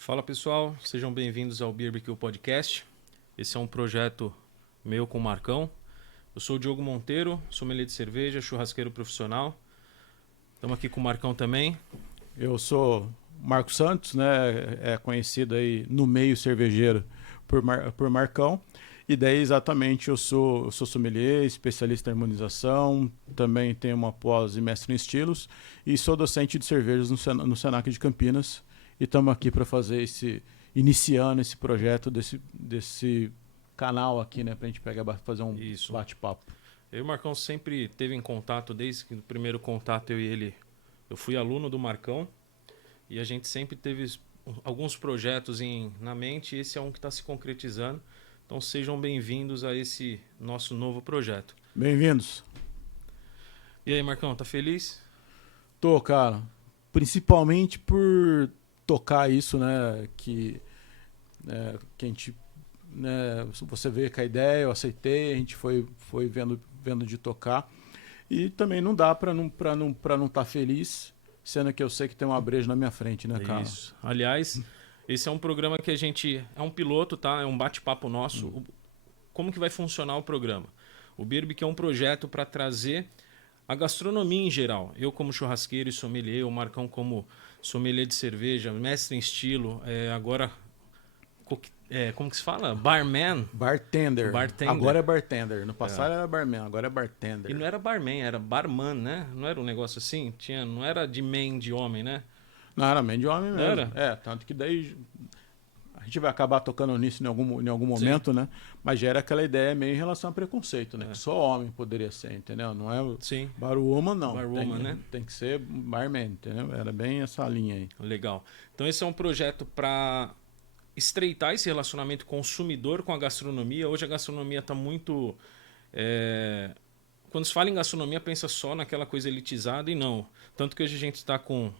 Fala pessoal, sejam bem-vindos ao BBQ Podcast. Esse é um projeto meu com o Marcão. Eu sou o Diogo Monteiro, sommelier de cerveja, churrasqueiro profissional. Estamos aqui com o Marcão também. Eu sou Marco Santos, né? É conhecido aí no meio cervejeiro por Marcão. E daí exatamente eu sou sommelier, especialista em harmonização, também tenho uma pós e mestre em estilos e sou docente de cervejas no Senac de Campinas. E estamos aqui para fazer iniciando esse projeto desse canal aqui, né? Para a gente fazer um bate-papo. Eu e o Marcão sempre teve em contato, desde que o primeiro contato eu e ele, eu fui aluno do Marcão e a gente sempre teve alguns projetos na mente e esse é um que está se concretizando. Então sejam bem-vindos a esse nosso novo projeto. Bem-vindos. E aí, Marcão, tá feliz? Tô, cara. Principalmente por tocar isso, né? Que a gente, né, você veio com a ideia, eu aceitei, a gente foi vendo de tocar. E também não dá para não estar feliz, sendo que eu sei que tem uma breja na minha frente, né, cara? Isso. Aliás, esse é um programa que a gente... É um piloto, tá? É um bate-papo nosso. Como que vai funcionar o programa? O BBQ é um projeto para trazer a gastronomia em geral. Eu como churrasqueiro e sommelier, o Marcão como sommelier de cerveja, mestre em estilo, agora... como que se fala? Barman? Bartender. Agora é bartender. No passado era barman, agora é bartender. E não era barman, era barman, né? Não era um negócio assim? Não era de man de homem, né? Não, era man de homem mesmo. Era? Tanto que daí a gente vai acabar tocando nisso em algum momento, né? Mas já era aquela ideia meio em relação a preconceito, né? Que só homem poderia ser, entendeu? Não é barwoman, não. Barwoman, né? Tem que ser barman, entendeu? Era bem essa linha aí. Legal. Então esse é um projeto para estreitar esse relacionamento consumidor com a gastronomia. Hoje a gastronomia está muito... Quando se fala em gastronomia, pensa só naquela coisa elitizada e não. Tanto que hoje a gente está com...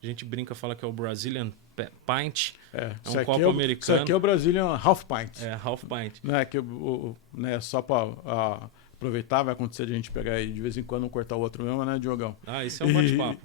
A gente brinca, fala que é o Brazilian Pint. É um copo americano. Isso aqui é o Brazilian Half Pint. É, Half Pint. Não é que né, só para aproveitar, vai acontecer de a gente pegar aí de vez em quando um cortar o outro mesmo, né, Diogão? Isso é um bate-papo.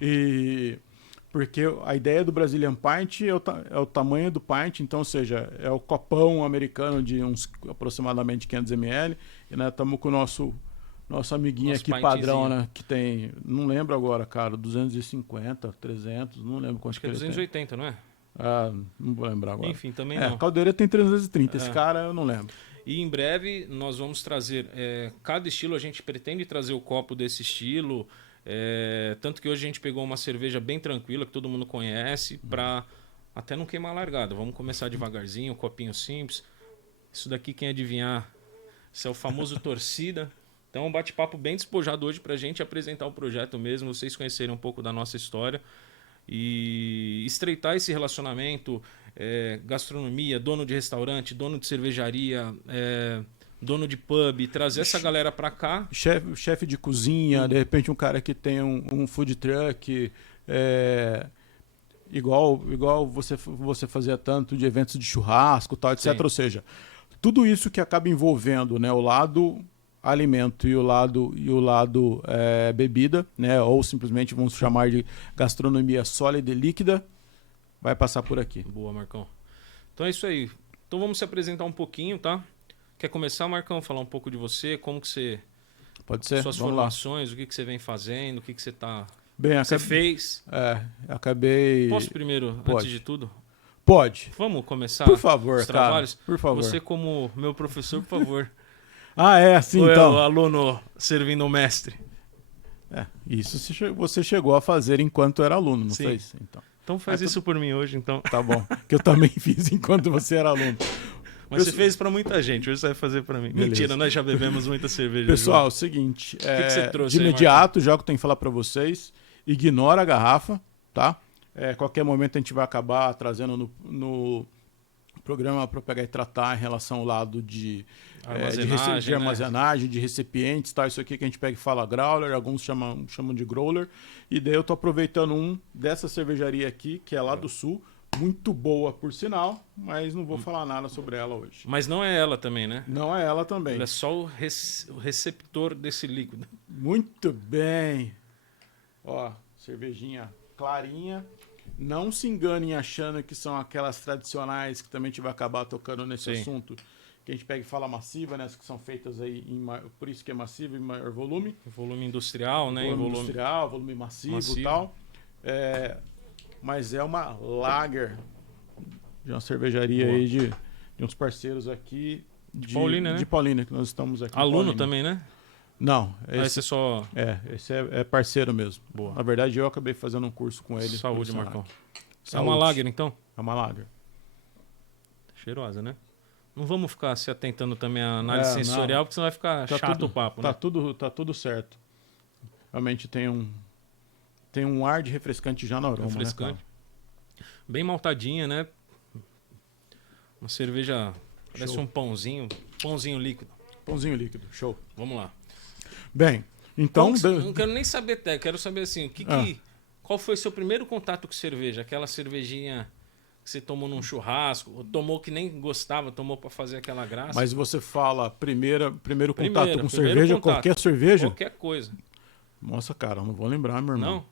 Porque a ideia do Brazilian Pint é o tamanho do pint, então, ou seja, é o copão americano de uns aproximadamente 500 ml. E nós estamos com o nosso amiguinho aqui padrão, né? Que tem, não lembro agora, cara, 250, 300, não lembro quanto Acho que é 280, não é? Não vou lembrar agora. Enfim, também não. Caldeira tem 330, esse cara eu não lembro. E em breve nós vamos trazer, cada estilo a gente pretende trazer o copo desse estilo, tanto que hoje a gente pegou uma cerveja bem tranquila, que todo mundo conhece, para até não queimar a largada. Vamos começar devagarzinho, copinho simples. Isso daqui, quem adivinhar, isso é o famoso torcida. Então é um bate-papo bem despojado hoje para a gente apresentar o projeto mesmo, vocês conhecerem um pouco da nossa história e estreitar esse relacionamento, gastronomia, dono de restaurante, dono de cervejaria, dono de pub, trazer essa galera para cá. Chefe de cozinha, de repente um cara que tem um food truck, igual você fazia tanto de eventos de churrasco, tal, etc. Sim. Ou seja, tudo isso que acaba envolvendo, né, o lado alimento e o lado bebida, né, ou simplesmente vamos chamar de gastronomia sólida e líquida, vai passar por aqui. Boa, Marcão. Então é isso aí. Então vamos se apresentar um pouquinho, tá? Quer começar, Marcão? Falar um pouco de você, como que você... Pode ser. Suas formações, o que você vem fazendo, o que você tá... Bem, você fez? Acabei... Posso primeiro, antes de tudo? Pode. Vamos começar? Por favor, os trabalhos? Cara, por favor. Você como meu professor, por favor. Assim então. O aluno servindo o mestre. Isso você chegou a fazer enquanto era aluno, não fez? Então faz isso por mim hoje, então. Tá bom, que eu também fiz enquanto você era aluno. Mas você fez para muita gente, hoje você vai fazer para mim. Beleza. Mentira, nós já bebemos muita cerveja. Pessoal, é o seguinte, o que você trouxe de imediato, já que eu tenho que falar para vocês, ignora a garrafa, tá? Qualquer momento a gente vai acabar trazendo no programa para pegar e tratar em relação ao lado de armazenagem, de recipientes, tá? Isso aqui que a gente pega e fala growler, alguns chamam de growler. E daí eu tô aproveitando dessa cervejaria aqui, que é lá do sul, muito boa por sinal, mas não vou falar nada sobre ela hoje. Mas não é ela também, né? Não é ela também. Ela é só o receptor desse líquido. Muito bem. Ó, cervejinha clarinha. não se enganem achando que são aquelas tradicionais que também a gente vai acabar tocando nesse Sim. assunto. Que a gente pega e fala massiva, né? As que são feitas aí, por isso que é massiva, em maior volume. Volume industrial, né? Volume industrial, volume massivo e tal. Mas é uma lager de uma cervejaria Boa. aí de uns parceiros aqui de Paulínia, né? de Paulínia, que nós estamos aqui. em Aluno Paulínia. também, né? Não, Esse é só... esse é parceiro mesmo. Boa. Na verdade, eu acabei fazendo um curso com ele. Saúde, profissional. Marcão. É Saúde. uma lager, então? É uma lager. Cheirosa, né? Não vamos ficar se atentando também à análise Não. sensorial, porque senão vai ficar chato o papo, né? Tá tudo certo. Realmente tem um ar de refrescante já no aroma, Refrescante. né, Bem maltadinha, né? Uma cerveja... Parece Show. um pãozinho líquido. Pãozinho líquido, show. Vamos lá. Bem, então... Não quero nem saber técnica, quero saber assim, qual foi o seu primeiro contato com cerveja? Aquela cervejinha que você tomou num churrasco, ou tomou que nem gostava, tomou pra fazer aquela graça? Mas você fala primeiro contato com cerveja, contato. qualquer cerveja? Qualquer coisa. Nossa, cara, eu não vou lembrar, meu irmão. Não?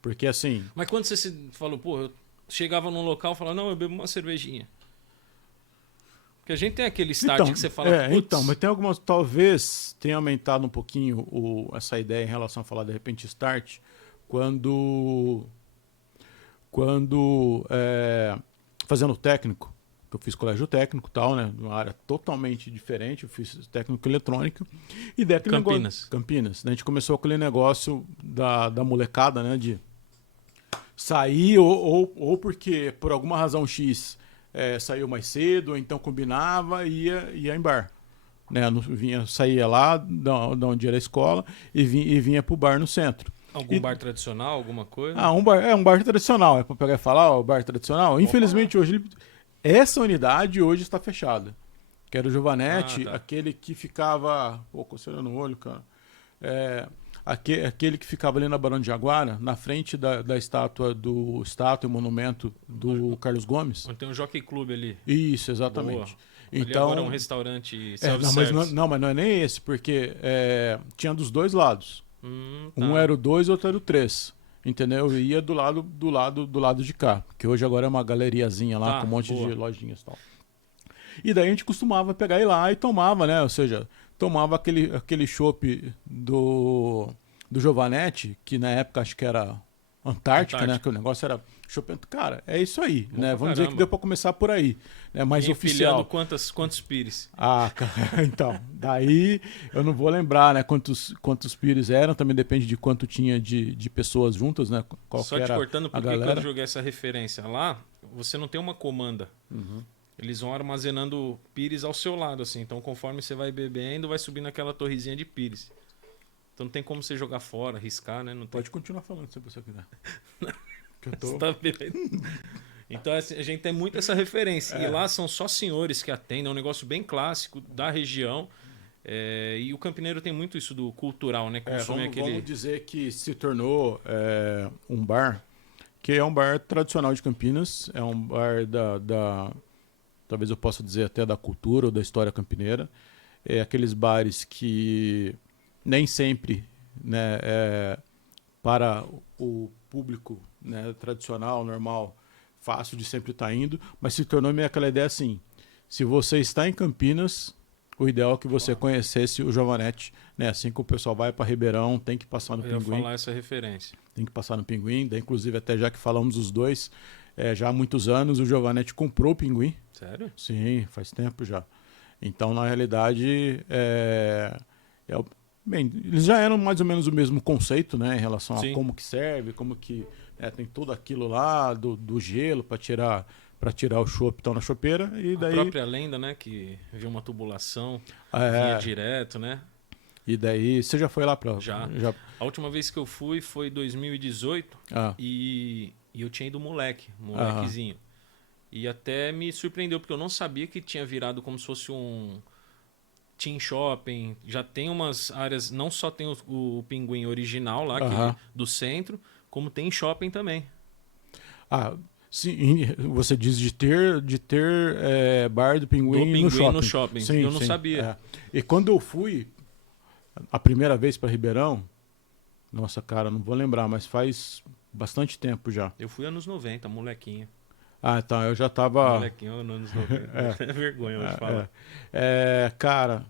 Porque assim... Mas quando você se falou, pô, eu chegava num local e falava, não, eu bebo uma cervejinha. Porque a gente tem aquele start que você fala, putz, mas tem algumas... Talvez tenha aumentado um pouquinho essa ideia em relação a falar, de repente, start, quando fazendo técnico, que eu fiz colégio técnico e tal, né? Uma área totalmente diferente, eu fiz técnico eletrônico. E daí aquele Campinas. Campinas. Né? A gente começou aquele negócio da molecada, né? De sair ou porque, por alguma razão X, saiu mais cedo, ou então combinava e ia em bar. Né? Saía lá da onde era a escola e vinha pro bar no centro. Algum bar tradicional, alguma coisa? Um bar tradicional. É pra pegar e falar, o bar tradicional? Infelizmente, hoje, essa unidade hoje está fechada. Que era o Giovanetti, tá. aquele que ficava... Pô, coceira no olho, cara. Aquele que ficava ali na Barão de Jaguara, na frente da estátua e monumento do Carlos Gomes. Onde tem um Jockey Club ali. Isso, exatamente. Boa. Então, Ali agora é um restaurante self-service. Mas não é nem esse, porque tinha dos dois lados. Tá. Um era o 2 e outro era o 3. Entendeu? Eu ia do lado de cá. Que hoje agora é uma galeriazinha lá com um monte de lojinhas e tal. E daí a gente costumava pegar e ir lá e tomava, né? Ou seja, tomava aquele chopp do Giovanetti, que na época acho que era Antártica, né? Que o negócio era chopp. Cara, é isso aí, né? Vamos dizer que deu pra começar por aí. Né? Mais oficial. Quantos pires? Cara, então. Daí eu não vou lembrar, né? Quantos pires eram. Também depende de quanto tinha de pessoas juntas, né? Só te cortando, porque quando eu joguei essa referência lá, você não tem uma comanda. Uhum. Eles vão armazenando pires ao seu lado, assim. Então, conforme você vai bebendo, vai subindo aquela torrezinha de pires. Então, não tem como você jogar fora, riscar, né? Não tem... Pode continuar falando se você quiser. Você tá bebendo. Então, assim, a gente tem muito essa referência. E lá são só senhores que atendem. É um negócio bem clássico da região. E o Campineiro tem muito isso do cultural, né? Vamos dizer que se tornou um bar, que é um bar tradicional de Campinas. É um bar talvez eu possa dizer até da cultura ou da história campineira. É aqueles bares que nem sempre, né, para o público, né, tradicional, normal, fácil de sempre estar indo, mas se tornou meio aquela ideia assim, se você está em Campinas, o ideal é que você conhecesse o Giovanetti, né, assim que o pessoal vai para Ribeirão, tem que passar no Pinguim. Eu ia falar essa referência. Tem que passar no Pinguim, daí, inclusive até já que falamos os dois, já há muitos anos o Giovanetti comprou o Pinguim. Sério? Sim, faz tempo já. Então, na realidade, bem, eles já eram mais ou menos o mesmo conceito, né, em relação a como que serve, como que tem tudo aquilo lá do gelo para tirar o chopp então na chopeira e daí a própria lenda, né, que viu uma tubulação, vinha direto, né? E daí você já foi lá para já. A última vez que eu fui foi 2018 e eu tinha ido molequezinho. E até me surpreendeu porque eu não sabia que tinha virado como se fosse um Team Shopping. Já tem umas áreas, não só tem o Pinguim original lá do centro, como tem shopping também. Sim, você diz de ter bar do Pinguim no shopping. Sim, eu não sabia. E quando eu fui a primeira vez para Ribeirão, nossa, cara, não vou lembrar, mas faz bastante tempo já. Eu fui anos 90, molequinho. Ah, então, eu já tava... Molequinho nos anos 90. É vergonha hoje falar. Cara,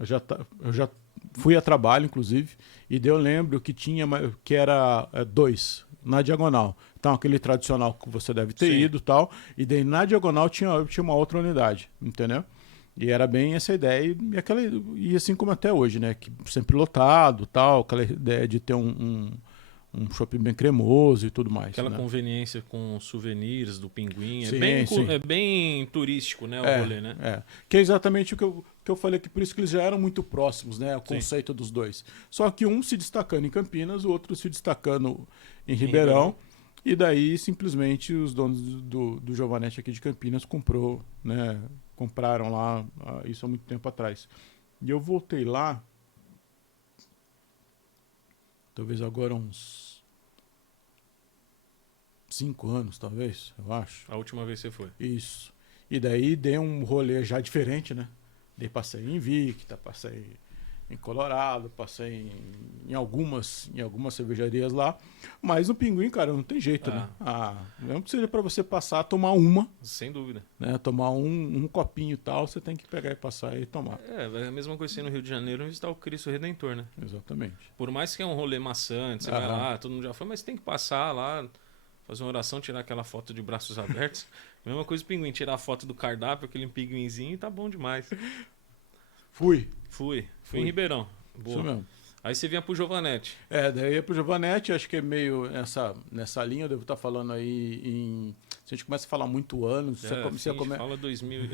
eu já fui a trabalho, inclusive, e daí eu lembro que tinha, que era 2, na diagonal. Então, aquele tradicional que você deve ter Sim. ido e tal, e daí na diagonal tinha uma outra unidade, entendeu? E era bem essa ideia, e assim como até hoje, né? Que sempre lotado, tal, aquela ideia de ter um shopping bem cremoso e tudo mais. Aquela né? conveniência com souvenirs do Pinguim. Sim, sim. É bem turístico, né, o rolê, né? Que é exatamente o que eu falei aqui, por isso que eles já eram muito próximos, né? O conceito dos dois. Só que um se destacando em Campinas, o outro se destacando em Ribeirão. E daí, simplesmente, os donos do Giovanetti aqui de Campinas compraram lá, isso há muito tempo atrás. E eu voltei lá, talvez agora uns 5 anos, talvez, eu acho. A última vez que você foi. Isso. E daí dei um rolê já diferente, né? Daí passei em Invicta, passei em Colorado, passei em algumas cervejarias lá. Mas no Pinguim, cara, não tem jeito, né? Mesmo que seja pra você passar, tomar uma. Sem dúvida. Né? Tomar um copinho e tal, você tem que pegar e passar e tomar. É a mesma coisa que no Rio de Janeiro, onde está o Cristo Redentor, né? Exatamente. Por mais que é um rolê maçante, você vai lá, todo mundo já foi, mas tem que passar lá, fazer uma oração, tirar aquela foto de braços abertos. Mesma coisa o Pinguim, tirar a foto do cardápio, aquele pinguinzinho, e tá bom demais. Fui em Ribeirão. Boa. Isso mesmo. Aí você vinha pro Giovanetti. Daí ia pro Giovanetti, acho que é meio nessa linha, eu devo estar falando aí se a gente começa a falar muito anos, fala 2000...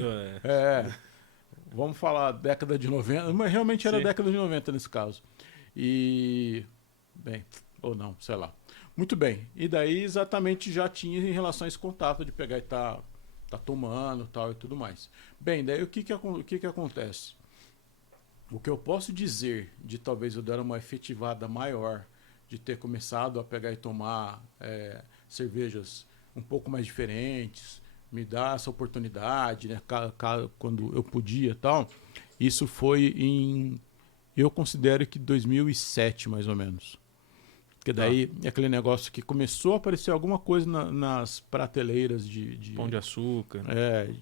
Vamos falar década de 90, mas realmente era década de 90 nesse caso. E... Bem, ou não, sei lá. Muito bem. E daí exatamente já tinha em relação a esse contato de pegar e tá tomando tal e tudo mais. Bem, daí o que acontece? O que eu posso dizer de talvez eu dar uma efetivada maior de ter começado a pegar e tomar cervejas um pouco mais diferentes, me dar essa oportunidade, né, quando eu podia e tal, isso foi eu considero que 2007 mais ou menos. Porque daí é aquele negócio que começou a aparecer alguma coisa nas prateleiras de Pão de Açúcar.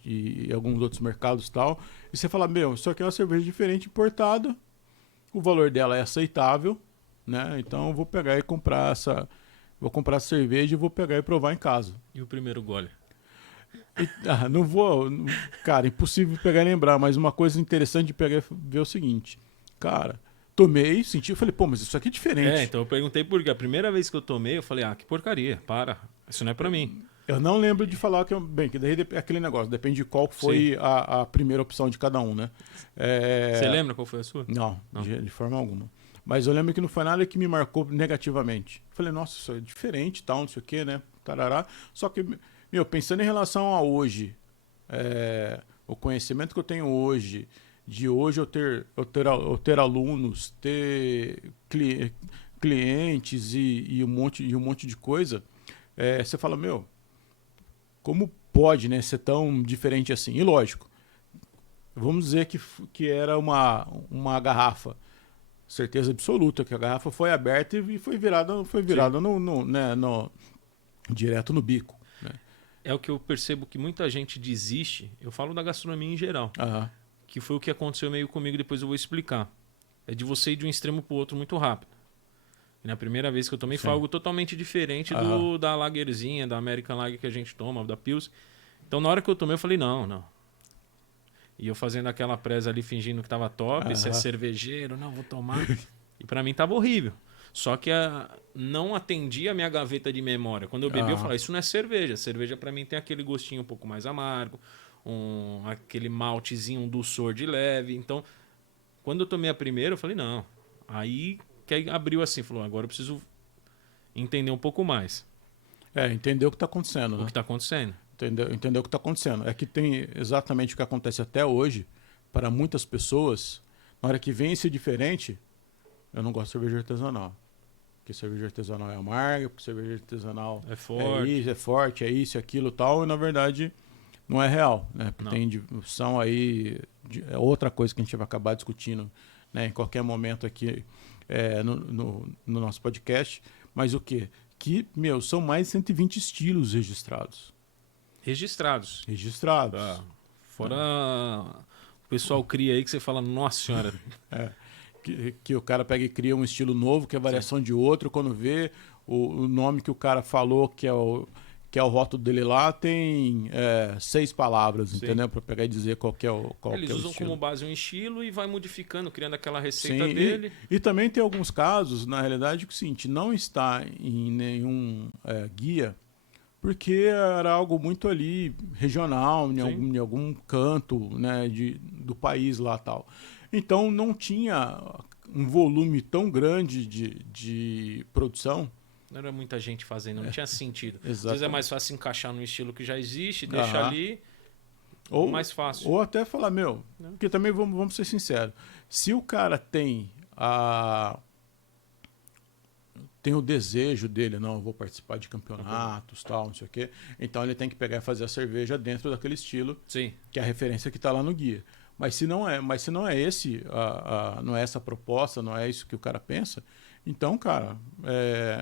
E alguns outros mercados e tal. E você fala, isso aqui é uma cerveja diferente, importada, o valor dela é aceitável, né? Então eu vou pegar e comprar essa cerveja e vou pegar e provar em casa. E o primeiro gole? Não vou... Cara, impossível pegar e lembrar, mas uma coisa interessante de pegar e ver é o seguinte. Cara... Tomei, senti, eu falei, mas isso aqui é diferente. Então eu perguntei por quê. A primeira vez que eu tomei, eu falei, que porcaria, isso não é pra mim. Eu não lembro de falar que daí é aquele negócio, depende de qual foi a primeira opção de cada um, né? Você lembra qual foi a sua? Não. De forma alguma. Mas eu lembro que não foi nada que me marcou negativamente. Eu falei, nossa, isso é diferente, tal, não sei o quê, né? Tarará. Só que, pensando em relação a hoje, o conhecimento que eu tenho hoje, de hoje eu ter alunos, ter clientes e um monte de coisa, você fala, como pode, né, ser tão diferente assim? E lógico, vamos dizer que era uma garrafa, certeza absoluta que a garrafa foi aberta e foi virada direto no bico. Né? É o que eu percebo que muita gente desiste, eu falo da gastronomia em geral. Que foi o que aconteceu meio comigo, depois eu vou explicar. É de você ir de um extremo pro outro muito rápido. E na primeira vez que eu tomei foi algo totalmente diferente da Lagerzinha, da American Lager que a gente toma, da Pils. Então na hora que eu tomei eu falei, não. E eu fazendo aquela presa ali, fingindo que tava top, se é cervejeiro, não, vou tomar. E pra mim tava horrível. Só que não atendia a minha gaveta de memória. Quando eu bebi eu falei, isso não é cerveja. Cerveja pra mim tem aquele gostinho um pouco mais amargo. Aquele maltezinho, um dulçor de leve. Então, quando eu tomei a primeira, eu falei, não. Aí que abriu assim, falou, agora eu preciso entender um pouco mais. Entender o que está acontecendo. O que está acontecendo. Entender o que está acontecendo. É que tem exatamente o que acontece até hoje, para muitas pessoas, na hora que vem esse diferente, eu não gosto de cerveja artesanal. Porque cerveja artesanal é amarga, porque cerveja artesanal é forte, é forte, é isso, aquilo e tal, e na verdade... Não é real, né? Porque são aí outra coisa que a gente vai acabar discutindo, né, em qualquer momento aqui no nosso podcast. Mas o quê? que, meu, são mais de 120 estilos registrados. Registrados. Registrados. Fora o pessoal cria aí que você fala, nossa senhora. Que o cara pega e cria um estilo novo, que é variação de outro, quando vê o nome que o cara falou, que é o rótulo dele lá, tem 6 palavras, entendeu? Para pegar e dizer qual que é o Eles que é o usam estilo. como base um estilo e vai modificando, criando aquela receita Sim, dele. e também tem alguns casos, na realidade, que o seguinte, não está em nenhum guia, porque era algo muito ali regional, em algum canto, né, do país lá tal. Então não tinha um volume tão grande de produção. Não era muita gente fazendo, não tinha sentido. Às vezes é Exatamente. mais fácil encaixar no estilo que já existe, deixar ali, Ou mais fácil. Ou até falar, meu, porque também vamos ser sinceros, se o cara tem o desejo dele, não, eu vou participar de campeonatos, tal, não sei o quê, então ele tem que pegar e fazer a cerveja dentro daquele estilo, Sim. que é a referência que está lá no guia. Mas se não é esse, não é essa a proposta, não é isso que o cara pensa, então, cara,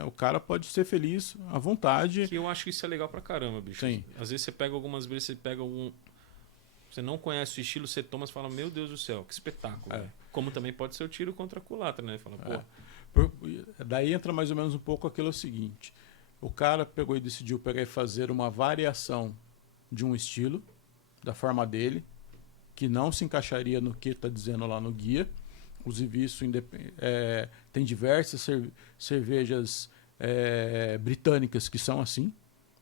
o cara pode ser feliz à vontade. Que eu acho que isso é legal pra caramba, bicho. Sim. Às vezes você pega algumas vezes, você pega algum... Você não conhece o estilo, você toma e fala, meu Deus do céu, que espetáculo. Véio. Como também pode ser o tiro contra a culatra, né? Fala, pô... Daí entra mais ou menos um pouco aquilo seguinte. O cara pegou e decidiu pegar e fazer uma variação de um estilo, da forma dele, que não se encaixaria no que está dizendo lá no guia. Inclusive, isso tem diversas cervejas britânicas que são assim,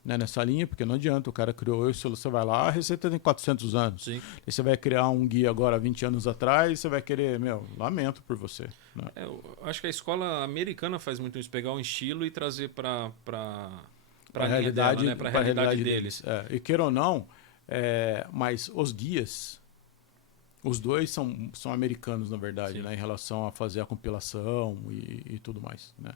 né, nessa linha, porque não adianta, o cara criou isso, você vai lá, a receita tem 400 anos. Sim. E você vai criar um guia agora 20 anos atrás, você vai querer, lamento por você. Né? Eu acho que a escola americana faz muito isso, pegar um estilo e trazer para a realidade, dela, né? Para a realidade deles. E queira ou não, mas os guias, os dois são americanos, na verdade, né, em relação a fazer a compilação e tudo mais, né?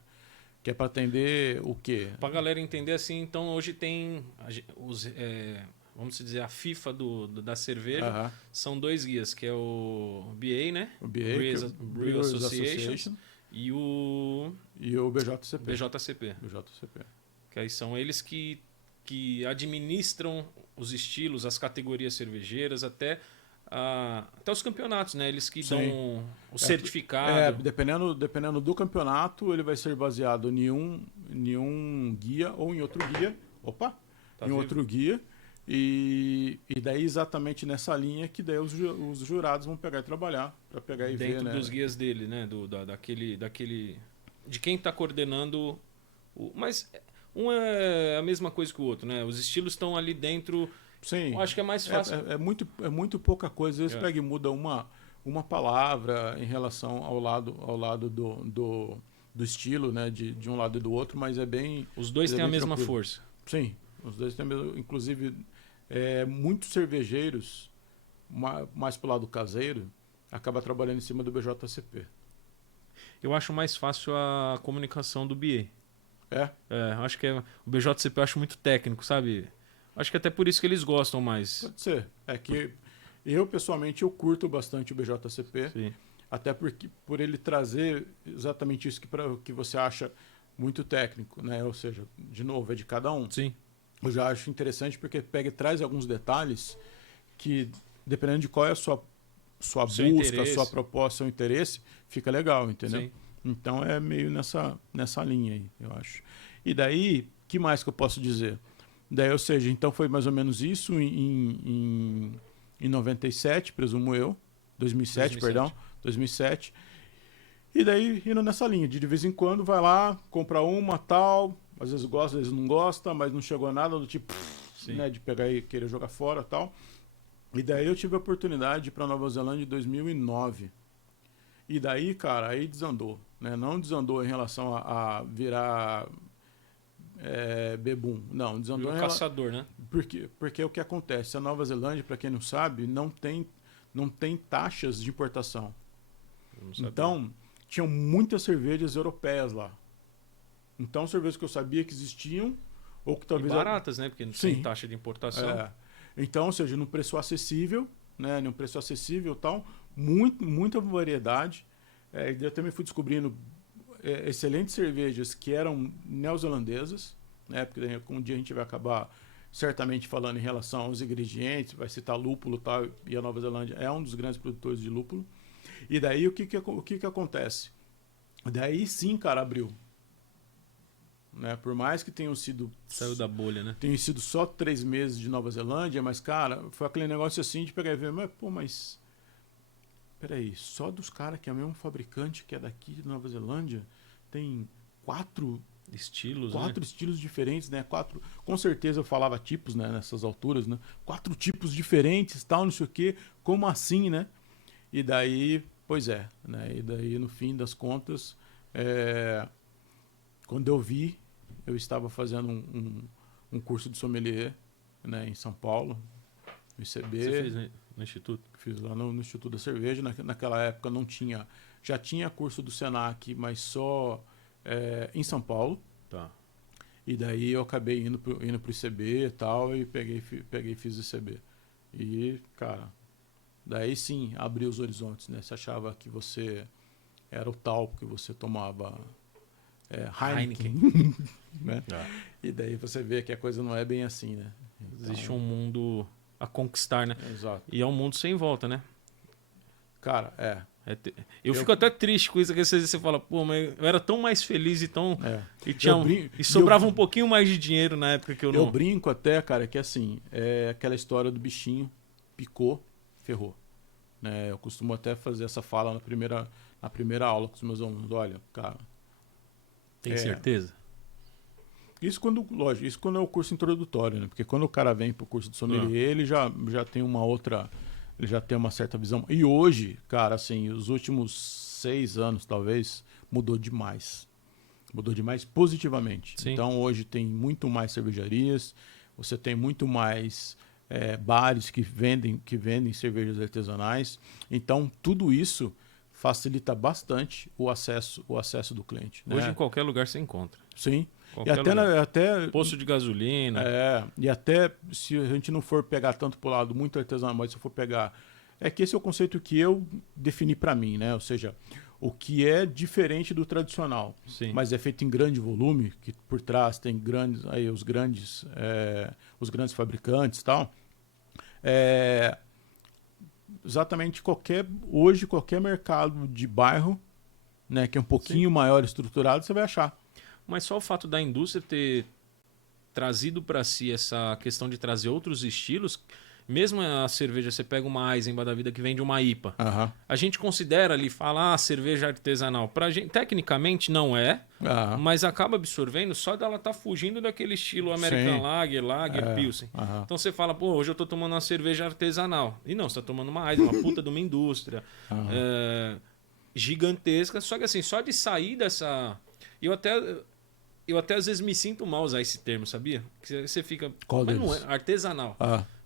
Que é para atender o quê? Para a galera entender assim, então hoje tem vamos dizer, a FIFA da cerveja, são 2 guias, que é o BA, né? O BA, Brewers Association e o BJCP. Que aí são eles que administram os estilos, as categorias cervejeiras, até os campeonatos, né? Eles que dão o certificado. Dependendo do campeonato, ele vai ser baseado em um guia ou em outro guia. Opa! Outro guia. E daí exatamente nessa linha que daí os jurados vão pegar e trabalhar para pegar e ver, né? Dentro dos guias dele, né? Daquele de quem está coordenando mas um é a mesma coisa que o outro, né? Os estilos estão ali dentro. Sim. Eu acho que é mais fácil. É muito pouca coisa. Às vezes pega e muda uma palavra em relação ao lado do estilo, né? De um lado e do outro, mas é bem... Os dois têm a mesma força. Sim, os dois têm a mesma... Inclusive, muitos cervejeiros, mais pro lado caseiro, acaba trabalhando em cima do BJCP. Eu acho mais fácil a comunicação do BA. Acho que o BJCP eu acho muito técnico, sabe? Acho que até por isso que eles gostam mais. Pode ser. É que eu, pessoalmente, eu curto bastante o BJCP. Sim. Até por ele trazer exatamente isso que você acha muito técnico, né? Ou seja, de novo, é de cada um. Sim. Eu já acho interessante porque pega e traz alguns detalhes que, dependendo de qual é a sua busca, a sua proposta, seu interesse, fica legal, entendeu? Sim. Então é meio nessa linha aí, eu acho. E daí, que mais que eu posso dizer? Daí, ou seja, então foi mais ou menos isso em 97, presumo eu. 2007. E daí, indo nessa linha, de vez em quando, vai lá, compra uma, tal, às vezes gosta, às vezes não gosta, mas não chegou a nada do tipo, né, de pegar e querer jogar fora, tal. E daí eu tive a oportunidade de ir para Nova Zelândia em 2009. E daí, cara, aí desandou, né? Não desandou em relação a virar bebum. Não, desandou caçador, né? Porque o que acontece? A Nova Zelândia, para quem não sabe, não tem taxas de importação. Então, tinham muitas cervejas europeias lá. Então, cervejas que eu sabia que existiam, ou que talvez... E baratas, né? Porque não tem taxa de importação. Então, ou seja, num preço acessível, né? Num preço acessível e tal, muita variedade. Eu também fui descobrindo excelentes cervejas que eram neozelandesas, né? Porque um dia a gente vai acabar certamente falando em relação aos ingredientes, vai citar lúpulo e tal, e a Nova Zelândia é um dos grandes produtores de lúpulo. E daí o que acontece? Daí sim, cara, abriu. Né? Por mais que tenham sido... Saiu da bolha, né? Tenham sido só 3 meses de Nova Zelândia, mas, cara, foi aquele negócio assim de pegar e ver, mas peraí, só dos caras que é o mesmo fabricante que é daqui de Nova Zelândia, tem 4 estilos, estilos diferentes, né? 4, com certeza eu falava tipos, né? Nessas alturas, né? 4 tipos diferentes, tal, não sei o quê, como assim, né? E daí, pois é, né? E daí, no fim das contas, quando eu vi, eu estava fazendo um curso de sommelier, né? Em São Paulo, no ICB. Você fez no Instituto? Fiz lá no Instituto da Cerveja. Naquela época não tinha... Já tinha curso do Senac, mas só em São Paulo. Tá. E daí eu acabei indo pro ICB e tal, e peguei e fiz o ICB. E, cara, daí sim abriu os horizontes, né? Você achava que você era o tal, porque você tomava Heineken. Né? E daí você vê que a coisa não é bem assim, né? Então, existe um mundo a conquistar, né? Exato. E é um mundo sem volta, né? Cara, Eu fico até triste com isso, que às vezes você fala, pô, mas eu era tão mais feliz e tão... E sobrava um pouquinho mais de dinheiro na época que eu não... Eu brinco até, cara, que assim, é aquela história do bichinho, picou, ferrou. Né? Eu costumo até fazer essa fala na primeira aula com os meus alunos. Olha, cara... Tem certeza? Isso quando é o curso introdutório, né? Porque quando o cara vem pro curso de sommelier, ele já tem uma outra... Ele já tem uma certa visão. E hoje, cara, assim, os últimos 6 anos, talvez, mudou demais. Mudou demais positivamente. Sim. Então, hoje tem muito mais cervejarias, você tem muito mais bares que vendem cervejas artesanais. Então, tudo isso facilita bastante o acesso do cliente. Hoje, né? em qualquer lugar você encontra. Sim. Qualquer E até posto de gasolina. E até se a gente não for pegar tanto pro lado muito artesanal, mas se eu for pegar... É que esse é o conceito que eu defini para mim, né? Ou seja, o que é diferente do tradicional, Sim. mas é feito em grande volume, que por trás tem os grandes fabricantes e tal. Exatamente qualquer mercado de bairro, né, que é um pouquinho maior estruturado, você vai achar. Mas só o fato da indústria ter trazido para si essa questão de trazer outros estilos, mesmo a cerveja, você pega uma Eisenbahn da vida que vende uma IPA, a gente considera ali, fala cerveja artesanal. Pra gente, tecnicamente não é, mas acaba absorvendo só dela estar fugindo daquele estilo American Lager, Pilsen. Então você fala, pô, hoje eu tô tomando uma cerveja artesanal. E não, você tá tomando uma Eisenbahn, uma puta de uma indústria gigantesca. Só que assim, só de sair dessa... Eu até às vezes me sinto mal usar esse termo, sabia? Que você fica... Qual mas deles? não é artesanal.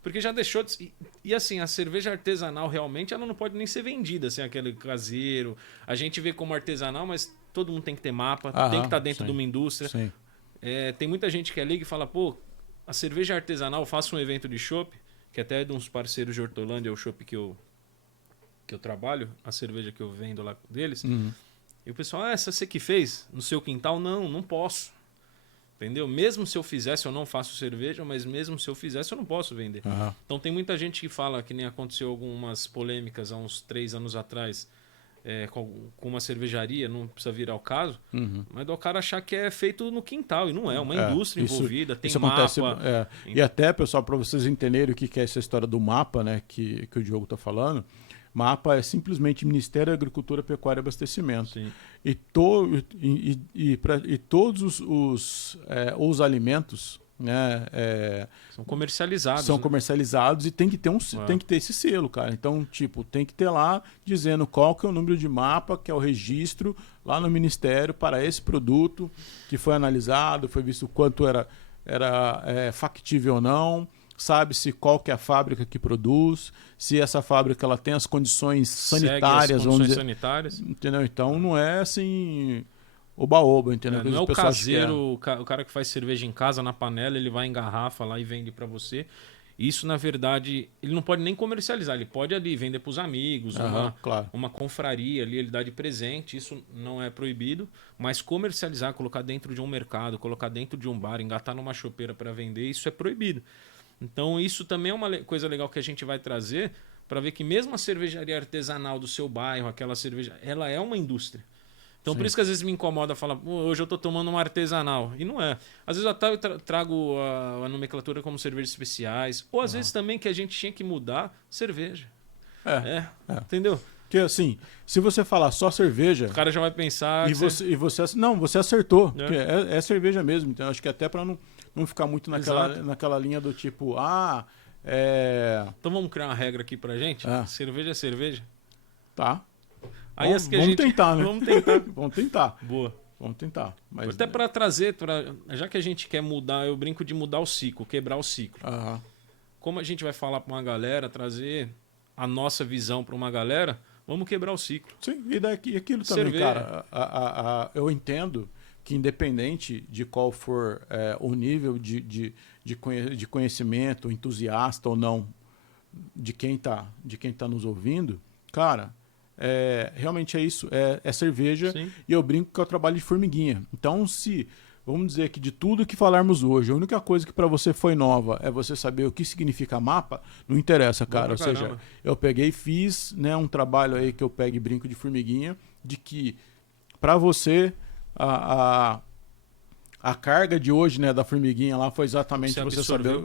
Porque já deixou de... E assim, a cerveja artesanal realmente ela não pode nem ser vendida, assim, aquele caseiro. A gente vê como artesanal, mas todo mundo tem que ter mapa, tem que estar dentro de uma indústria. Tem muita gente que é liga e fala, pô, a cerveja artesanal, eu faço um evento de chopp, que até é de uns parceiros de Hortolândia, é o chopp que eu trabalho, a cerveja que eu vendo lá deles. E o pessoal, essa você que fez no seu quintal? Não posso. Entendeu? Mesmo se eu fizesse, eu não faço cerveja, mas mesmo se eu fizesse, eu não posso vender. Então tem muita gente que fala, que nem aconteceu algumas polêmicas há uns 3 anos atrás, com uma cervejaria, não precisa virar o caso, mas do cara achar que é feito no quintal, e não é, uma indústria envolvida, tem mapa. E até, pessoal, para vocês entenderem o que é essa história do mapa, né, que o Diogo está falando, MAPA é simplesmente Ministério da Agricultura, Pecuária e Abastecimento. Sim. E todos os alimentos, né, são comercializados. São comercializados e tem que ter esse selo, cara. Então, tipo, tem que ter lá dizendo qual que é o número de MAPA, que é o registro lá no Ministério para esse produto que foi analisado, foi visto o quanto era factível ou não. Sabe-se qual que é a fábrica que produz, se essa fábrica ela tem as condições sanitárias. Segue as condições sanitárias. Entendeu? Então não é assim oba-oba, entendeu? Não é o caseiro, o cara que faz cerveja em casa, na panela, ele vai em garrafa lá e vende para você. Isso, na verdade, ele não pode nem comercializar, ele pode ali vender para os amigos, claro. uma confraria ali, ele dá de presente, isso não é proibido, mas comercializar, colocar dentro de um mercado, colocar dentro de um bar, engatar numa chopeira para vender, isso é proibido. Então isso também é uma coisa legal que a gente vai trazer para ver que mesmo a cervejaria artesanal do seu bairro, aquela cerveja, ela é uma indústria. Então, Sim. por isso que às vezes me incomoda falar, hoje eu tô tomando uma artesanal. E não é. Às vezes eu até trago a nomenclatura como cervejas especiais. Ou às vezes também que a gente tinha que mudar cerveja. Entendeu? Porque assim, se você falar só cerveja... O cara já vai pensar... você acertou. Porque é cerveja mesmo. Então, acho que até para não ficar muito naquela linha do tipo... Então vamos criar uma regra aqui pra gente? Cerveja é cerveja? Tá. Aí vamos tentar, né? Vamos tentar. Vamos tentar. Boa. Vamos tentar. Mas... Até para trazer, já que a gente quer mudar, eu brinco de mudar o ciclo, quebrar o ciclo. Como a gente vai falar para uma galera, trazer a nossa visão para uma galera, vamos quebrar o ciclo. Sim, e aquilo também, cara. Eu entendo que independente de qual for o nível de conhecimento, entusiasta ou não, de quem tá nos ouvindo, cara... realmente é isso, é cerveja. Sim. E eu brinco que é o trabalho de formiguinha. Então, vamos dizer que de tudo que falarmos hoje, a única coisa que para você foi nova é você saber o que significa mapa, não interessa, cara. Ou seja, eu peguei e fiz, né, um trabalho aí que eu pego e brinco de formiguinha, de que para você a carga de hoje, né, da formiguinha lá foi exatamente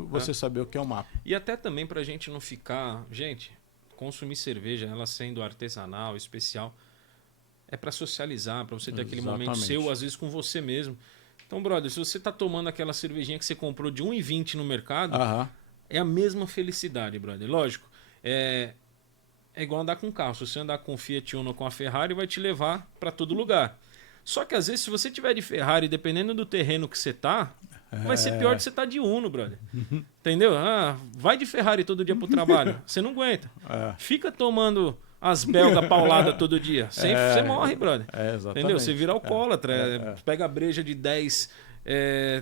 você saber o que é o mapa. E até também pra gente não ficar... Gente... Consumir cerveja, ela sendo artesanal, especial, é para socializar, para você ter aquele momento seu, às vezes com você mesmo. Então, brother, se você tá tomando aquela cervejinha que você comprou de 1,20 no mercado, é a mesma felicidade, brother. Lógico, é igual andar com carro. Se você andar com o Fiat Uno ou com a Ferrari, vai te levar para todo lugar. Só que às vezes, se você tiver de Ferrari, dependendo do terreno que você tá, vai ser pior de você estar de Uno, brother. Entendeu? Vai de Ferrari todo dia pro trabalho. Você não aguenta. Fica tomando as belgas pauladas todo dia. Você morre, brother. Entendeu? Você vira alcoólatra. Pega a breja de 10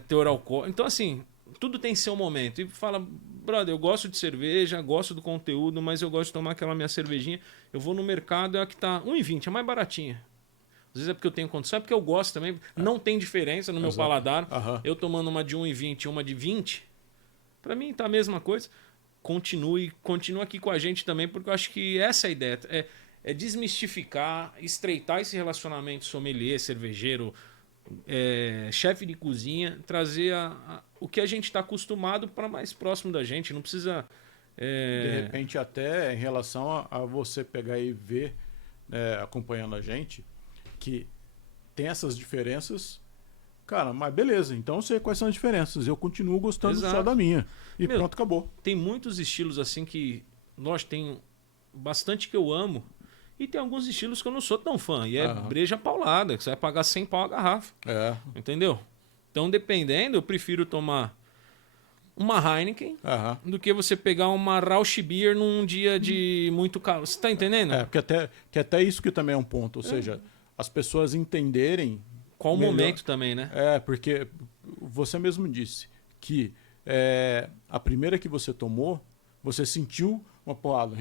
teor alcoólico. Então, assim, tudo tem seu momento. E fala, brother, eu gosto de cerveja, gosto do conteúdo, mas eu gosto de tomar aquela minha cervejinha. Eu vou no mercado, é a que tá 1,20, é mais baratinha. Às vezes é porque eu tenho condição, é porque eu gosto também. Não tem diferença no meu paladar. Eu tomando uma de 1,20 e uma de 20, pra mim tá a mesma coisa. Continua aqui com a gente também, porque eu acho que essa é a ideia. É desmistificar, estreitar esse relacionamento sommelier, cervejeiro, chefe de cozinha, trazer o que a gente está acostumado para mais próximo da gente. Não precisa... De repente, até em relação a você pegar e ver, acompanhando a gente, que tem essas diferenças, cara, mas beleza, então eu sei quais são as diferenças, eu continuo gostando só da minha, e pronto, acabou. Tem muitos estilos assim que, lógico, tem bastante que eu amo, e tem alguns estilos que eu não sou tão fã, e breja paulada, que você vai pagar 100 pau a garrafa, entendeu? Então, dependendo, eu prefiro tomar uma Heineken do que você pegar uma Rausch Beer num dia de muito calor. Você tá entendendo? Porque até isso que também é um ponto, ou seja, as pessoas entenderem... Qual o momento também, né? Porque você mesmo disse que a primeira que você tomou, você sentiu uma porrada.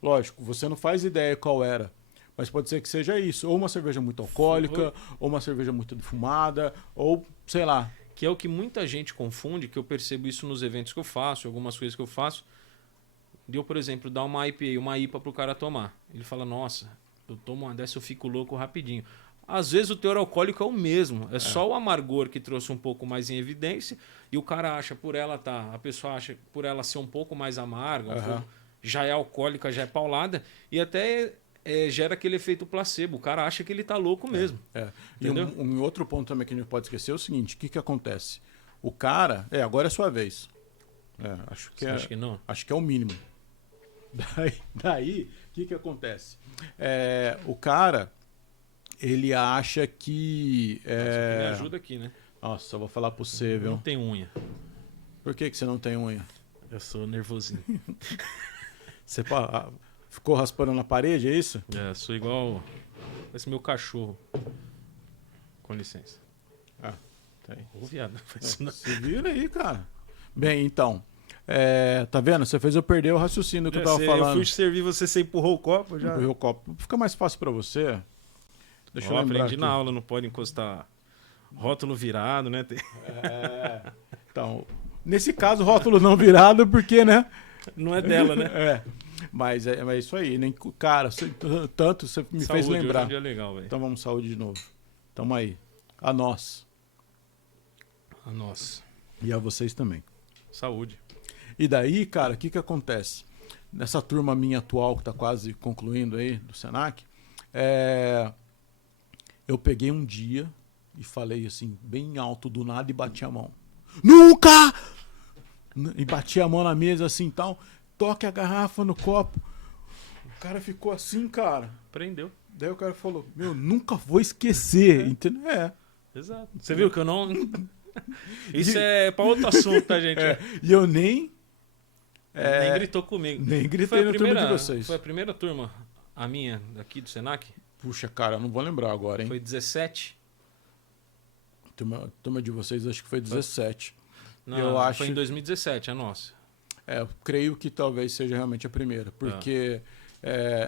Lógico, você não faz ideia qual era, mas pode ser que seja isso. Ou uma cerveja muito alcoólica, ou uma cerveja muito defumada, ou sei lá. Que é o que muita gente confunde, que eu percebo isso nos eventos que eu faço, algumas coisas que eu faço. De eu, por exemplo, dar uma IPA, uma IPA pro cara tomar. Ele fala, nossa, eu tomo uma dessa, eu fico louco rapidinho. Às vezes o teor alcoólico é o mesmo. É só o amargor que trouxe um pouco mais em evidência. E o cara acha, a pessoa acha por ela ser um pouco mais amarga, já é alcoólica, já é paulada. E até gera aquele efeito placebo. O cara acha que ele tá louco mesmo. E um outro ponto também que a gente pode esquecer é o seguinte: o que acontece? O cara. Agora é sua vez. Acho que não? Acho que é o mínimo. Daí o que acontece? O cara. Ele acha que... Me ajuda aqui, né? Nossa, eu vou falar pra você, viu? Não tem unha. Por que você não tem unha? Eu sou nervosinho. Você ficou raspando na parede, é isso? Sou igual... Parece meu cachorro. Com licença. Tá aí. Ô, viado, não faz isso não. Se vira aí, cara. Bem, então... Tá vendo? Você fez eu perder o raciocínio que eu tava falando. Eu fui servir, você empurrou o copo já. Empurrei o copo. Fica mais fácil pra você. Deixa eu lembrar aprendi aqui. na aula, não pode encostar rótulo virado, né? Então, nesse caso, rótulo não virado, porque, né? Não é dela, né? Mas é isso aí. Nem, cara, tanto você me fez lembrar. Hoje é um dia legal, velho. Então vamos saúde de novo. Tamo aí. A nós. A nós. E a vocês também. Saúde. E daí, cara, o que acontece? Nessa turma minha atual, que tá quase concluindo aí, do Senac, eu peguei um dia e falei assim, bem alto do nada, e bati a mão. Nunca! E bati a mão na mesa assim, tal. Toque a garrafa no copo. O cara ficou assim, cara. Prendeu. Daí o cara falou, meu, nunca vou esquecer. Entendeu? Exato. Você viu que eu não... Isso é pra outro assunto, tá, gente? E eu nem gritou comigo. Nem gritei na turma de vocês. Foi a primeira turma, a minha, daqui do Senac? Puxa, cara, eu não vou lembrar agora, hein? Foi 17? Turma de vocês, acho que foi 17. Não, eu acho... foi em 2017, a nossa. Eu creio que talvez seja realmente a primeira. Porque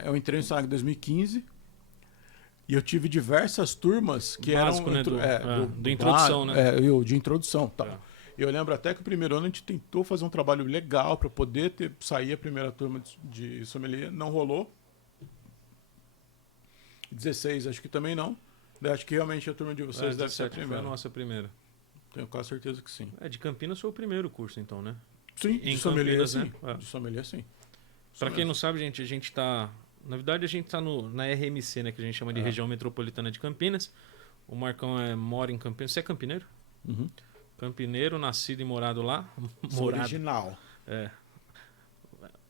eu entrei no Senac em 2015 e eu tive diversas turmas que Básico, eram... né? Do introdução, né? De introdução, tal. Eu lembro até que o primeiro ano a gente tentou fazer um trabalho legal para poder sair a primeira turma de sommelier. Não rolou. 16, acho que também não. Acho que realmente a turma de vocês deve ser a primeira. Foi a nossa primeira. Tenho quase certeza que sim. De Campinas foi o primeiro curso, então, né? Sim, em de sommelier, Campinas, sim. né? De sommelier, sim. Para quem não sabe, gente, a gente tá... Na verdade, a gente tá na RMC, né? Que a gente chama de Região Metropolitana de Campinas. O Marcão mora em Campinas. Você é campineiro? Uhum. Campineiro, nascido e morado lá. Original.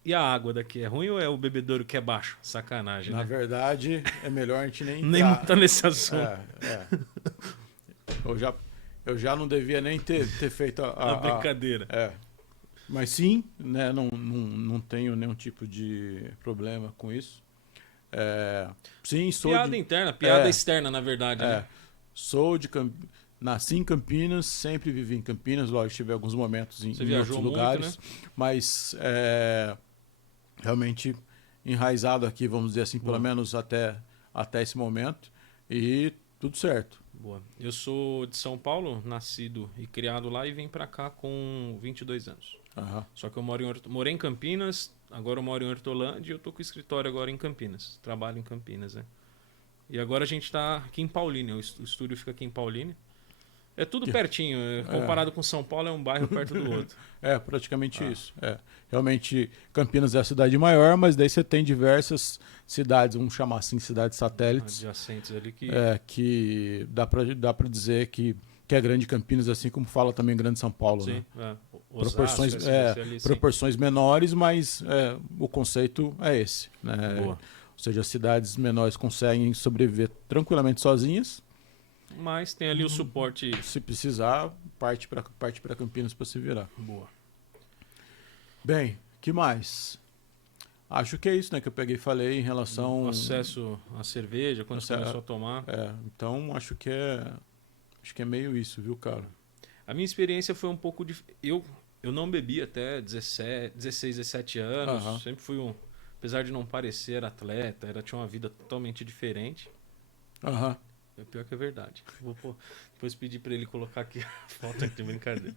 E a água daqui é ruim ou é o bebedouro que é baixo? Sacanagem, Na né? verdade, é melhor a gente nem Nem tá nesse assunto. Eu já não devia nem ter feito a brincadeira. Mas sim, né, não tenho nenhum tipo de problema com isso. Sim, sou piada interna, piada externa, na verdade. Né? Nasci em Campinas, sempre vivi em Campinas, lógico, tive alguns momentos em outros lugares, muito, né? Mas realmente enraizado aqui, vamos dizer assim, pelo menos até esse momento, e tudo certo. Boa. Eu sou de São Paulo, nascido e criado lá, e vim pra cá com 22 anos. Uhum. Só que eu morei em Campinas, agora eu moro em Hortolândia e eu tô com o escritório agora em Campinas. Trabalho em Campinas, né? E agora a gente tá aqui em Paulínia, o estúdio fica aqui em Paulínia. É tudo pertinho, comparado com São Paulo, é um bairro perto do outro. Praticamente isso. Realmente, Campinas é a cidade maior, mas daí você tem diversas cidades, vamos chamar assim, cidades satélites. Adjacentes ali que... que dá pra dizer que é grande Campinas, assim como fala também grande São Paulo. Sim, né? Osasco, proporções menores, mas o conceito é esse. Né? Boa. Ou seja, as cidades menores conseguem sobreviver tranquilamente sozinhas. Mas tem ali o suporte. Se precisar, parte para Campinas para se virar. Boa. Bem, que mais? Acho que é isso, né, que eu peguei e falei em relação ao acesso à cerveja, quando você começou a tomar. Então acho que é meio isso, viu, cara? A minha experiência foi um pouco de eu não bebi até 16, 17 anos, sempre fui apesar de não parecer atleta, tinha uma vida totalmente diferente. É pior que é verdade. Vou depois pedir para ele colocar aqui a foto aqui de brincadeira.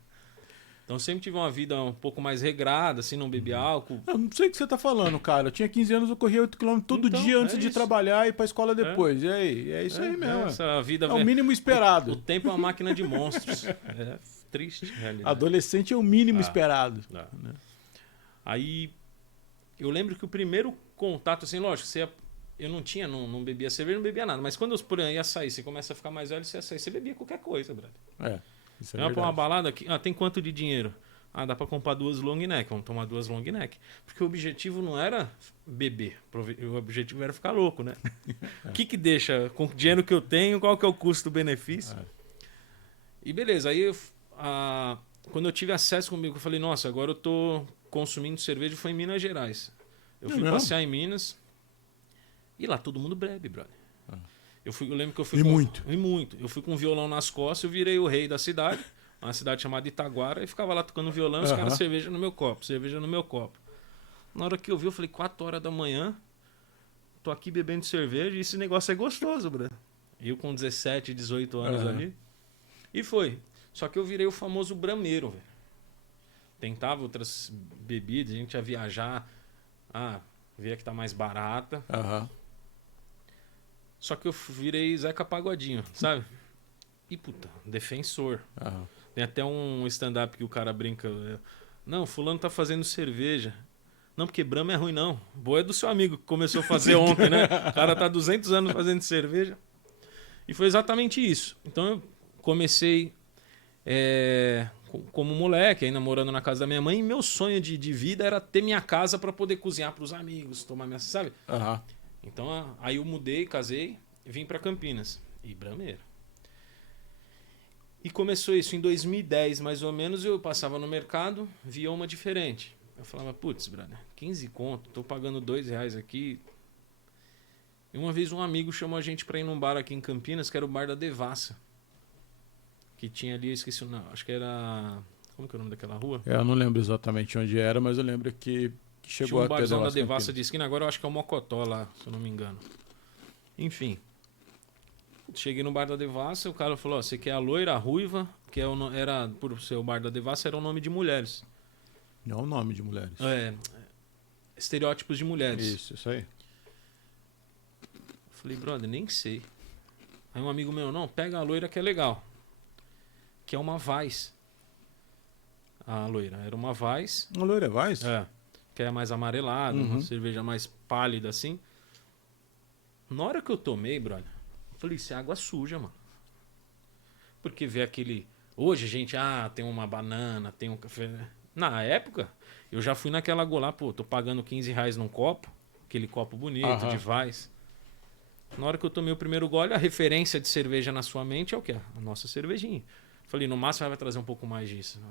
Então sempre tive uma vida um pouco mais regrada, assim, não bebi álcool. Eu não sei o que você tá falando, cara. Eu tinha 15 anos, eu corria 8 km todo dia antes de trabalhar e ir pra escola depois. E aí? É isso aí mesmo. Essa vida, é o mínimo esperado. O tempo é uma máquina de monstros. É triste, realidade. Adolescente é o mínimo esperado. Né? Aí eu lembro que o primeiro contato, assim, lógico, eu não bebia cerveja, não bebia nada. Mas quando eu ia sair, você começa a ficar mais velho, você ia sair, você bebia qualquer coisa, brother. Isso é verdade. Pra uma balada aqui, tem quanto de dinheiro? Dá pra comprar 2 long neck, vamos tomar 2 long neck. Porque o objetivo não era beber, o objetivo era ficar louco, né? O que deixa, com o dinheiro que eu tenho, qual que é o custo-benefício? E beleza, aí quando eu tive acesso comigo, eu falei, nossa, agora eu tô consumindo cerveja, foi em Minas Gerais. Eu fui passear em Minas. E lá todo mundo bebe, brother. Eu lembro que eu fui muito. E muito. Eu fui com um violão nas costas, eu virei o rei da cidade. uma cidade chamada Itaguara, e ficava lá tocando violão, os caras cerveja no meu copo, cerveja no meu copo. Na hora que eu vi, eu falei, 4 horas da manhã, tô aqui bebendo cerveja e esse negócio é gostoso, Bruno. Eu com 17, 18 anos ali. E foi. Só que eu virei o famoso brameiro, velho. Tentava outras bebidas, a gente ia viajar, via que tá mais barata. Só que eu virei Zeca Pagodinho, sabe? E puta, defensor. Tem até um stand-up que o cara brinca. Não, fulano tá fazendo cerveja. Não, porque Brahma é ruim, não. Boa é do seu amigo que começou a fazer ontem, né? O cara tá 200 anos fazendo cerveja. E foi exatamente isso. Então eu comecei como moleque, aí namorando na casa da minha mãe. E meu sonho de vida era ter minha casa para poder cozinhar pros amigos, tomar minha... Sabe? Então aí eu mudei, casei e vim para Campinas. E brameiro. E começou isso em 2010, mais ou menos. Eu passava no mercado, via uma diferente. Eu falava, putz, brother, 15 conto, tô pagando R$2 aqui. E uma vez um amigo chamou a gente pra ir num bar aqui em Campinas, que era o Bar da Devassa. Que tinha ali, eu esqueci o nome, acho que era... Como que é o nome daquela rua? Eu não lembro exatamente onde era, mas eu lembro que chegou tinha um barzão da Devassa Campinas. de esquina, agora eu acho que é o Mocotó lá, se eu não me engano. Enfim. Cheguei no Bar da Devassa, o cara falou, você quer a loira, a ruiva, que era, por ser o Bar da Devassa, era o nome de mulheres. Não é o nome de mulheres. Estereótipos de mulheres. Isso aí. Falei, brother, nem sei. Aí um amigo meu, não, pega a loira que é legal. Que é uma Weiss. A loira, era uma Weiss. Uma loira é Weiss? Que é mais amarelada, uma cerveja mais pálida assim. Na hora que eu tomei, brother, eu falei, isso é água suja, mano. Porque vê aquele... Hoje a gente, tem uma banana, tem um café... Na época, eu já fui naquela lá, pô, tô pagando R$15 num copo, aquele copo bonito, de Weiss. Na hora que eu tomei o primeiro gole, a referência de cerveja na sua mente é o quê? A nossa cervejinha. Falei, no máximo vai trazer um pouco mais disso.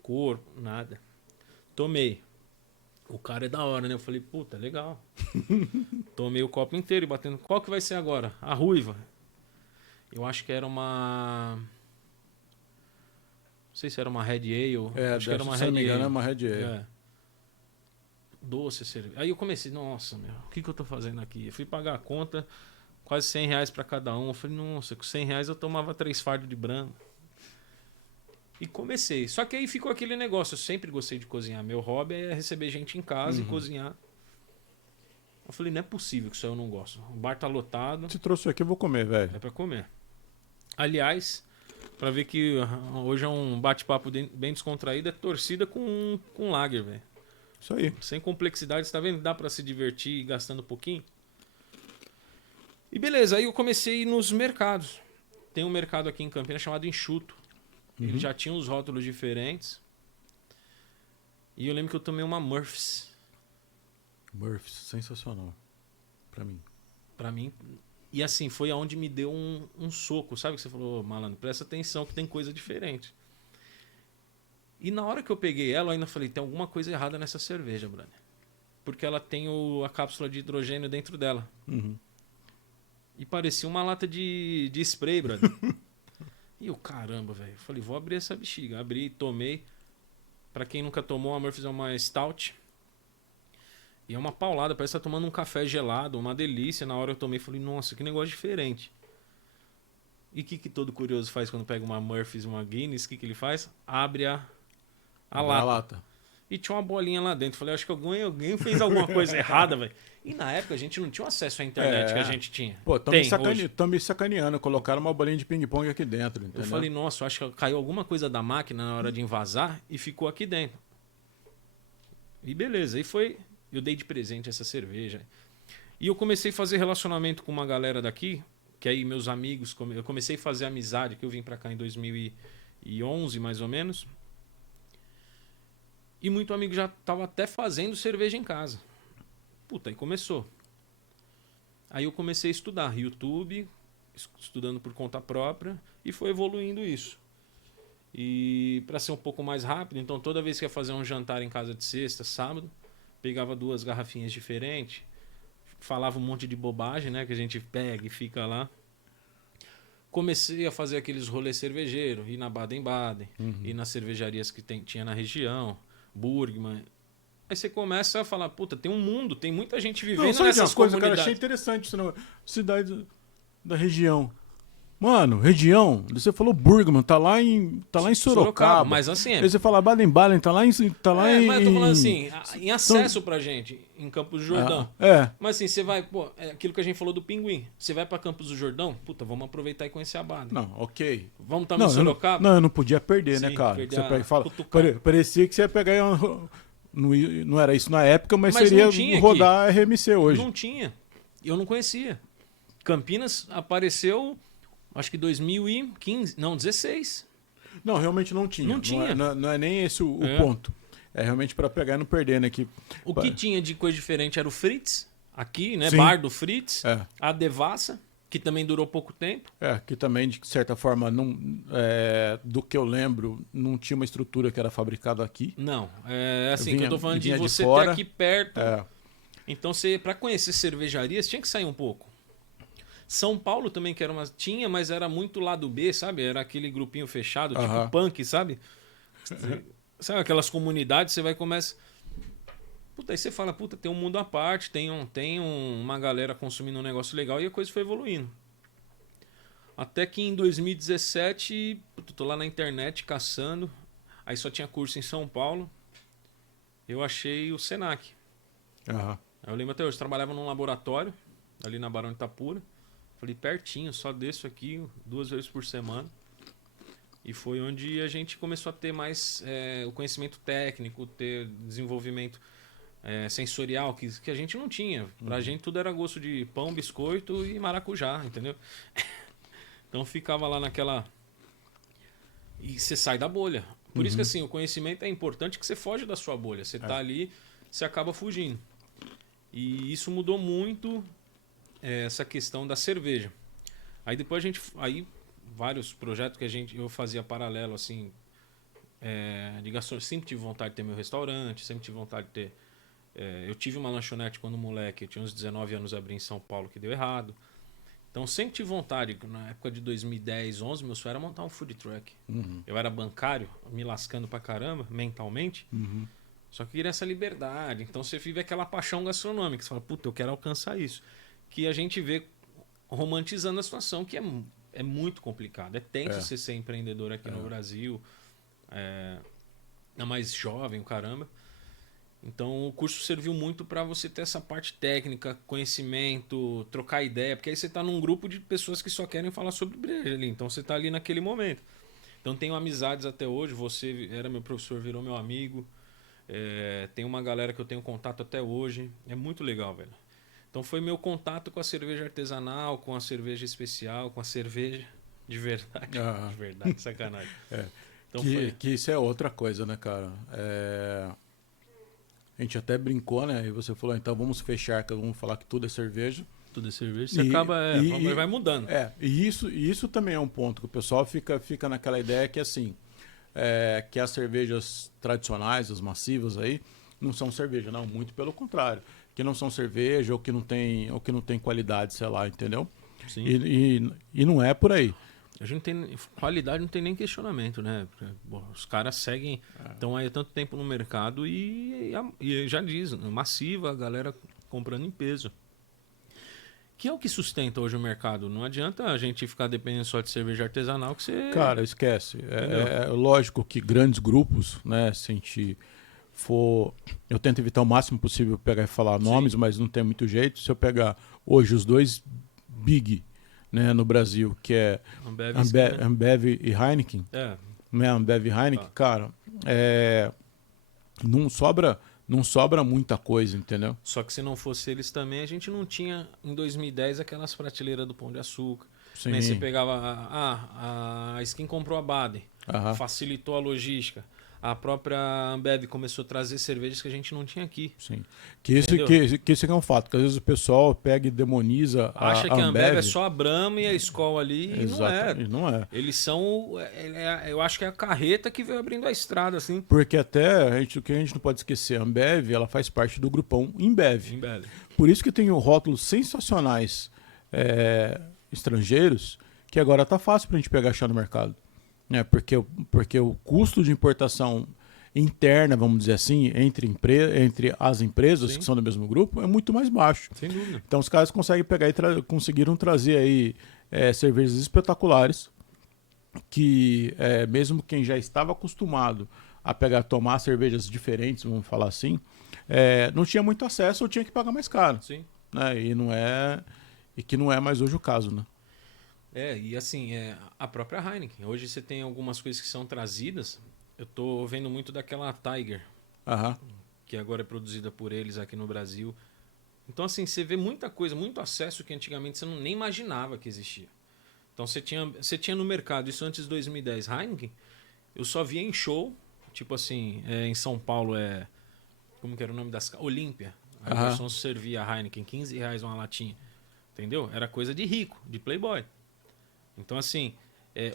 Cor, nada. Tomei. O cara é da hora, né? Eu falei, puta, legal. Tomei o copo inteiro e batendo. Qual que vai ser agora? A ruiva. Eu acho que era uma... Não sei se era uma Red Ale. Acho que era uma Red Ale. Se não me engano, é uma Red Ale. Doce cerveja. Aí eu comecei, nossa, meu, o que eu tô fazendo aqui? Eu fui pagar a conta, quase R$100 pra cada um. Eu falei, nossa, com R$100 eu tomava 3 fardos de Brahma. E comecei. Só que aí ficou aquele negócio, eu sempre gostei de cozinhar. Meu hobby é receber gente em casa e cozinhar. Eu falei, não é possível que isso aí eu não gosto. O bar tá lotado. Se trouxe aqui, eu vou comer, velho. É pra comer. Aliás, pra ver que hoje é um bate-papo bem descontraído, é torcida com lager, velho. Isso aí. Sem complexidade, você tá vendo? Dá pra se divertir gastando um pouquinho. E beleza, aí eu comecei nos mercados. Tem um mercado aqui em Campinas chamado Enxuto. Ele já tinha uns rótulos diferentes. E eu lembro que eu tomei uma Murphys. Murphys, sensacional. Pra mim. Pra mim. E assim, foi aonde me deu um soco. Sabe que você falou, malandro, presta atenção que tem coisa diferente. E na hora que eu peguei ela, eu ainda falei, tem alguma coisa errada nessa cerveja, brother. Porque ela tem a cápsula de hidrogênio dentro dela. E parecia uma lata de spray, brother. E eu, caramba, velho. Falei, vou abrir essa bexiga. Abri, tomei. Pra quem nunca tomou, a Murphys é uma stout. E é uma paulada, parece que tá tomando um café gelado, uma delícia. Na hora eu tomei, falei, nossa, que negócio diferente. E o que todo curioso faz quando pega uma Murphys, uma Guinness? O que ele faz? Abre a lata. E tinha uma bolinha lá dentro. Falei, acho que alguém fez alguma coisa errada, velho. E na época a gente não tinha o acesso à internet que a gente tinha. Pô, tão me sacaneando. Colocaram uma bolinha de ping-pong aqui dentro, entendeu? Eu falei, nossa, eu acho que caiu alguma coisa da máquina na hora de invasar e ficou aqui dentro. E beleza, aí foi... Eu dei de presente essa cerveja. E eu comecei a fazer relacionamento com uma galera daqui, que aí meus amigos... Eu comecei a fazer amizade, que eu vim pra cá em 2011, mais ou menos. E muito amigo já tava até fazendo cerveja em casa. Puta, aí começou. Aí eu comecei a estudar YouTube, estudando por conta própria, e foi evoluindo isso. E para ser um pouco mais rápido, então toda vez que ia fazer um jantar em casa de sexta, sábado, pegava 2 garrafinhas diferentes, falava um monte de bobagem, né, que a gente pega e fica lá. comecei a fazer aqueles rolês cervejeiros, ir na Baden-Baden, ir nas cervejarias que tinha na região, Burgman. Aí você começa a falar, puta, tem um mundo, tem muita gente vivendo sabe nessas uma coisa, cara, comunidades. achei interessante isso, não? Cidade da região. Mano, região, você falou Burgman, tá lá em Sorocaba. Mas assim, Aí você fala Baden-Baden, tá lá em... mas eu tô falando assim, em acesso pra gente, em Campos do Jordão. Mas assim, você vai, pô, é aquilo que a gente falou do Pinguim. Você vai pra Campos do Jordão, puta, vamos aproveitar e conhecer a Baden. Não, ok. Vamos estar no Sorocaba? Não, eu não podia perder, né, Sim, cara? perder Você a pega e fala, cutucada. parecia que você ia pegar... Não era isso na época, mas Mas seria não tinha rodar RMC hoje. Não tinha. Eu não conhecia. Campinas apareceu, acho que 2015, não, 16. Não, realmente não tinha. Não tinha. Não é nem esse o ponto. É realmente para pegar e não perder, né? O que tinha de coisa diferente era o Fritz, aqui, né? Sim. Bar do Fritz. É. A Devassa, que também durou pouco tempo. Que também, de certa forma, não, do que eu lembro, não tinha uma estrutura que era fabricada aqui. Não, é assim, Vinha- que eu tô falando de vinha de você fora. ter aqui perto. É. Então, para conhecer cervejarias, tinha que sair um pouco. São Paulo também, que era uma. Tinha, mas era muito lado B, sabe? Era aquele grupinho fechado, tipo Aham. punk, sabe? Sabe aquelas comunidades, você vai e começa. Puta, aí você fala, puta, tem um mundo à parte, tem uma galera consumindo um negócio legal e a coisa foi evoluindo. Até que em 2017, puta, tô lá na internet caçando, aí só tinha curso em São Paulo, eu achei o Senac. Aham. Aí eu lembro até hoje, trabalhava num laboratório, ali na Barão de Itapura. Falei, pertinho, só desço aqui 2 vezes por semana. E foi onde a gente começou a ter mais o conhecimento técnico, ter desenvolvimento sensorial, que a gente não tinha. Pra gente tudo era gosto de pão, biscoito e maracujá, entendeu? Então ficava lá naquela... E você sai da bolha. Por isso que assim, o conhecimento é importante, que você foge da sua bolha. Você tá ali, você acaba fugindo. E isso mudou muito essa questão da cerveja. Aí depois vários projetos que eu fazia paralelo, assim, de gastronomia. Sempre tive vontade de ter meu restaurante, sempre tive vontade de ter... eu tive uma lanchonete quando moleque, eu tinha uns 19 anos, abri em São Paulo, que deu errado. Então sempre tive vontade, na época de 2010, 11, meu sonho era montar um food truck. Eu era bancário, me lascando pra caramba, mentalmente. Só que queria essa liberdade. Então você vive aquela paixão gastronômica. Você fala, puta, eu quero alcançar isso. Que a gente vê romantizando a situação, que é muito complicado. É tenso você ser empreendedor aqui no Brasil. É mais jovem, o caramba. Então o curso serviu muito para você ter essa parte técnica, conhecimento, trocar ideia. Porque aí você tá num grupo de pessoas que só querem falar sobre breja ali. Então você tá ali naquele momento. Então tenho amizades até hoje. Você era meu professor, virou meu amigo. Tem uma galera que eu tenho contato até hoje. É muito legal, velho. Então foi meu contato com a cerveja artesanal, com a cerveja especial, com a cerveja de verdade. De verdade, sacanagem. Então que isso é outra coisa, né, cara? A gente até brincou, né? E você falou, então vamos fechar, que vamos falar que tudo é cerveja. Tudo é cerveja. Você acaba... vai mudando. E isso também é um ponto que o pessoal fica naquela ideia que assim... que as cervejas tradicionais, as massivas aí, não são cerveja, não, muito pelo contrário, que não são cerveja ou que não tem qualidade, sei lá, entendeu? Sim. E não é por aí. A gente tem qualidade, não tem nem questionamento, né? Os caras seguem, estão aí há tanto tempo no mercado e já diz, massiva, a galera comprando em peso. Que é o que sustenta hoje o mercado. Não adianta a gente ficar dependendo só de cerveja artesanal que você... Cara, esquece. É lógico que grandes grupos, né? Se a gente for... Eu tento evitar o máximo possível pegar e falar nomes, mas não tem muito jeito. Se eu pegar hoje os dois big, né, no Brasil, que é Ambev e Heineken, né? Ambev e Heineken, cara, não sobra muita coisa, entendeu? Só que se não fosse eles também, a gente não tinha, em 2010, aquelas prateleiras do Pão de Açúcar. Sim. Né? Você pegava... a Skin comprou a Baden. Facilitou a logística. A própria Ambev começou a trazer cervejas que a gente não tinha aqui. Sim. Que isso é um fato, que às vezes o pessoal pega e demoniza Acha que a Ambev é só a Brahma e a Skol ali, e não é. Eles são... eu acho que é a carreta que veio abrindo a estrada, assim. Porque até, o que a gente não pode esquecer, a Ambev, ela faz parte do grupão Embev. Por isso que tem rótulos sensacionais estrangeiros que agora tá fácil pra gente pegar chá no mercado. Né? Porque o custo de importação interna, vamos dizer assim, entre as empresas Sim. que são do mesmo grupo, é muito mais baixo. Sem dúvida. Então os caras conseguem pegar e conseguiram trazer aí cervejas espetaculares que mesmo quem já estava acostumado a tomar cervejas diferentes, vamos falar assim, não tinha muito acesso ou tinha que pagar mais caro. Sim. Né? E que não é mais hoje o caso, né? E assim, a própria Heineken. Hoje você tem algumas coisas que são trazidas. Eu tô vendo muito daquela Tiger, Aham. que agora é produzida por eles aqui no Brasil. Então, assim, você vê muita coisa, muito acesso que antigamente você nem imaginava que existia. Então, você tinha no mercado, isso antes de 2010, Heineken, eu só via em show, tipo assim, em São Paulo como que era o nome das... Olímpia. Aí o Aham. garçom servia a Heineken, R$ 15 uma latinha. Entendeu? Era coisa de rico, de playboy. Então, assim,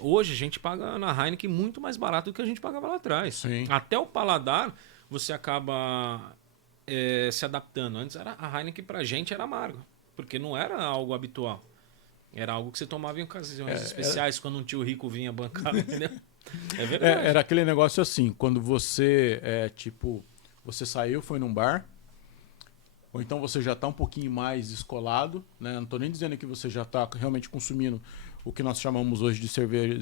hoje a gente paga na Heineken muito mais barato do que a gente pagava lá atrás. Sim. Até o paladar, você acaba se adaptando. Antes a Heineken pra gente era amargo, porque não era algo habitual. Era algo que você tomava em ocasiões especiais, quando um tio rico vinha bancar, entendeu? É verdade. Era aquele negócio assim, quando você, você saiu, foi num bar, ou então você já está um pouquinho mais descolado, né? Não estou nem dizendo que você já está realmente consumindo o que nós chamamos hoje de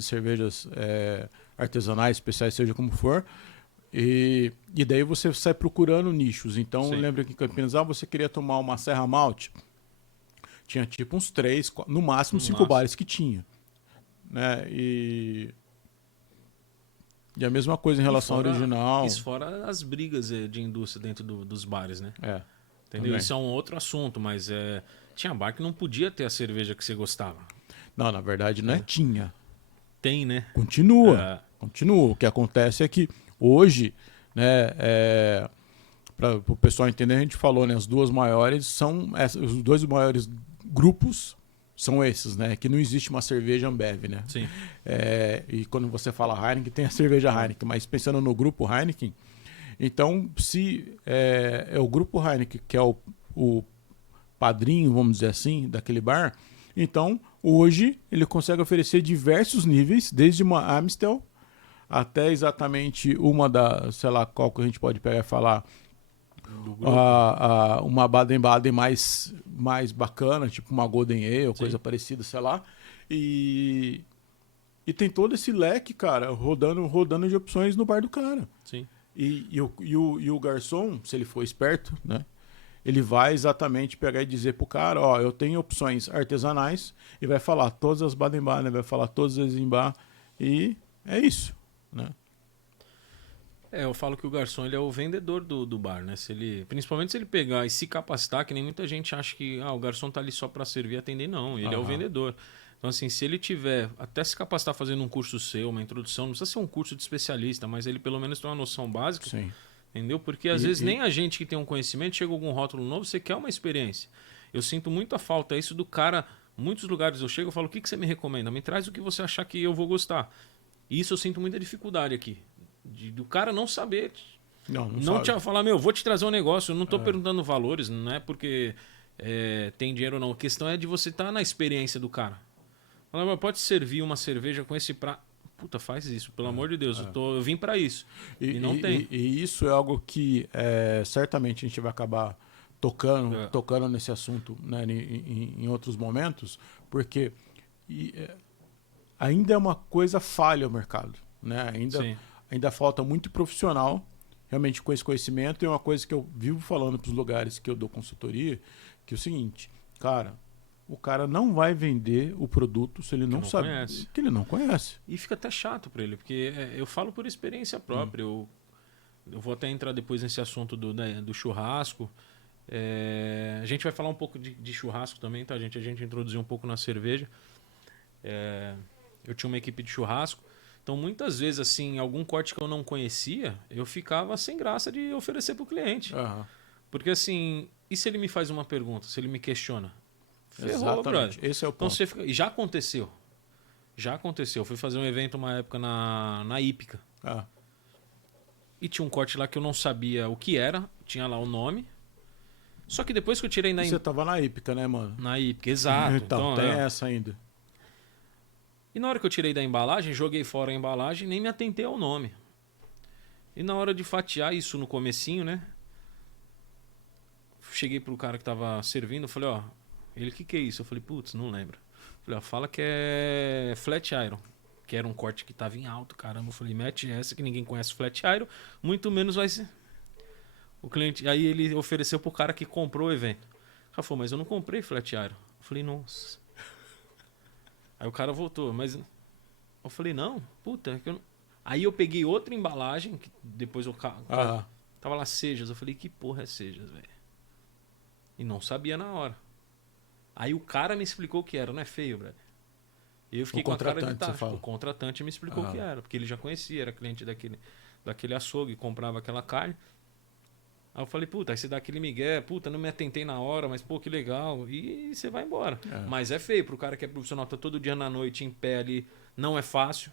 cervejas artesanais, especiais, seja como for, e daí você sai procurando nichos. Então, Sim. lembra que em Campinas, você queria tomar uma Serra Malte, tinha tipo uns 3, no máximo 5 bares que tinha. Né? E a mesma coisa em relação ao original. Isso fora as brigas de indústria dentro dos bares, né? Entendeu? Também. Isso é um outro assunto, mas tinha bar que não podia ter a cerveja que você gostava. Não, na verdade não tinha. Tem, né? Continua. O que acontece é que hoje, né, para o pessoal entender, a gente falou, né, as duas maiores os dois maiores grupos são esses, né? Que não existe uma cerveja Ambev, né? Sim. E quando você fala Heineken, tem a cerveja Heineken, mas pensando no grupo Heineken, então se é o grupo Heineken que é o padrinho, vamos dizer assim, daquele bar, então hoje ele consegue oferecer diversos níveis, desde uma Amstel até exatamente uma sei lá, qual que a gente pode pegar e falar, uma Baden-Baden mais bacana, tipo uma Golden Ale, coisa parecida, sei lá. E tem todo esse leque, cara, rodando de opções no bar do cara. Sim. E o garçom, se ele for esperto, né? Ele vai exatamente pegar e dizer pro cara, ó, eu tenho opções artesanais, e vai falar todas as Baden-Baden, vai falar todas as Eisenbach, e é isso, né? Eu falo que o garçom ele é o vendedor do bar, né? Principalmente se ele pegar e se capacitar, que nem muita gente acha que o garçom tá ali só para servir e atender. Não, ele é o vendedor. Então, assim, se ele tiver, até se capacitar fazendo um curso seu, uma introdução, não precisa ser um curso de especialista, mas ele pelo menos tem uma noção básica. Sim. Entendeu? Porque às vezes nem a gente que tem um conhecimento, chega algum rótulo novo, você quer uma experiência. Eu sinto muita falta isso do cara. Muitos lugares eu chego e falo, o que você me recomenda? Me traz o que você achar que eu vou gostar. E isso eu sinto muita dificuldade aqui. Do cara não saber. Não te falar, vou te trazer um negócio. Eu não tô perguntando valores, não é porque tem dinheiro ou não. A questão é de você estar na experiência do cara. Fala, pode servir uma cerveja com esse prato. Puta, faz isso, pelo amor de Deus. Eu vim para isso. E não tem. E isso é algo que certamente a gente vai acabar tocando nesse assunto, né, em outros momentos, porque ainda é uma coisa falha o mercado. Né? Ainda falta muito profissional realmente com esse conhecimento. E é uma coisa que eu vivo falando para os lugares que eu dou consultoria, que é o seguinte, cara, o cara não vai vender o produto se ele não sabe que ele não conhece. E fica até chato para ele, porque eu falo por experiência própria. Eu vou até entrar depois nesse assunto do churrasco. A gente vai falar um pouco de churrasco também, tá, gente? A gente introduziu um pouco na cerveja. Eu tinha uma equipe de churrasco. Então, muitas vezes, assim, algum corte que eu não conhecia, eu ficava sem graça de oferecer para o cliente. Uhum. Porque, assim, e se ele me faz uma pergunta, se ele me questiona? Ferrou, exatamente. brother. Esse é o ponto. Então, e já aconteceu. Eu fui fazer um evento uma época na Hípica. E tinha um corte lá que eu não sabia o que era. Tinha lá o nome. Só que depois que eu tirei Você tava na Hípica, né, mano? Na Hípica, exato. Então tem essa ainda. E na hora que eu tirei da embalagem, joguei fora a embalagem, nem me atentei ao nome. E na hora de fatiar isso no comecinho, né? Cheguei pro cara que tava servindo, falei, ó, ele, que é isso? Eu falei, putz, não lembro. Falei, ó, fala que é flat iron, que era um corte que tava em alto, caramba. Eu falei, mete essa que ninguém conhece flat iron, muito menos vai ser. O cliente, aí ele ofereceu pro cara que comprou o evento. O cara falou, mas eu não comprei flat iron. Eu falei, nossa. Aí o cara voltou, mas eu falei, não, puta, que eu não... Aí eu peguei outra embalagem, que depois eu tava lá Sejas. Eu falei, que porra é Sejas, velho? E não sabia na hora. Aí o cara me explicou o que era, não é feio, brother? E eu fiquei com a cara de tacho. O contratante me explicou o que era, porque ele já conhecia, era cliente daquele açougue, comprava aquela carne. Aí eu falei, puta, aí você dá aquele migué, puta, não me atentei na hora, mas pô, que legal. E você vai embora. Mas é feio pro cara que é profissional, tá todo dia na noite em pé ali, não é fácil.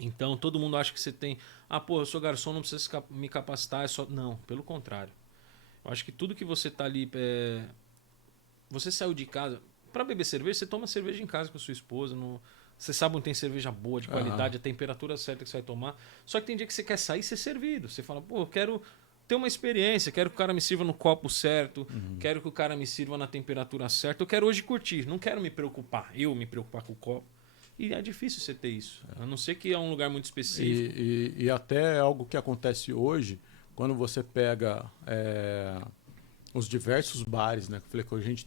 Então todo mundo acha que você tem, pô, eu sou garçom, não precisa me capacitar, é só... Não, pelo contrário. Eu acho que tudo que você tá ali, você saiu de casa para beber cerveja, você toma cerveja em casa com a sua esposa, você sabe onde tem cerveja boa, de qualidade, a temperatura certa que você vai tomar. Só que tem dia que você quer sair e ser servido. Você fala, pô, eu quero ter uma experiência, quero que o cara me sirva no copo certo, quero que o cara me sirva na temperatura certa, eu quero hoje curtir, não quero me preocupar com o copo. E é difícil você ter isso, a não ser que é um lugar muito específico. E até algo que acontece hoje, quando você pega os diversos bares, né? Eu falei que a gente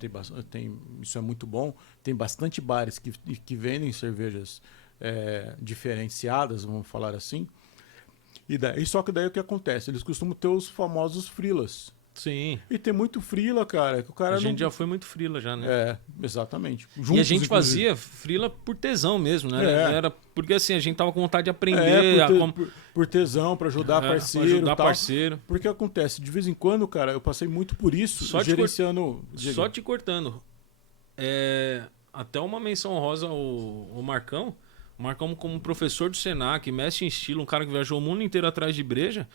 tem, isso é muito bom, tem bastante bares que vendem cervejas diferenciadas, vamos falar assim. Só que daí o que acontece? Eles costumam ter os famosos freelas. Sim. E tem muito freela, cara. Que o cara a gente já foi muito freela já, né? Exatamente. Juntos, e a gente fazia freela por tesão mesmo, né? Era porque assim, a gente tava com vontade de aprender. Por tesão, para ajudar parceiro. Pra ajudar parceiro. Porque acontece, de vez em quando, cara, eu passei muito por isso, gerenciando... Só te cortando. Até uma menção honrosa ao Marcão. O Marcão, como professor do Senac, mestre em estilo, um cara que viajou o mundo inteiro atrás de breja,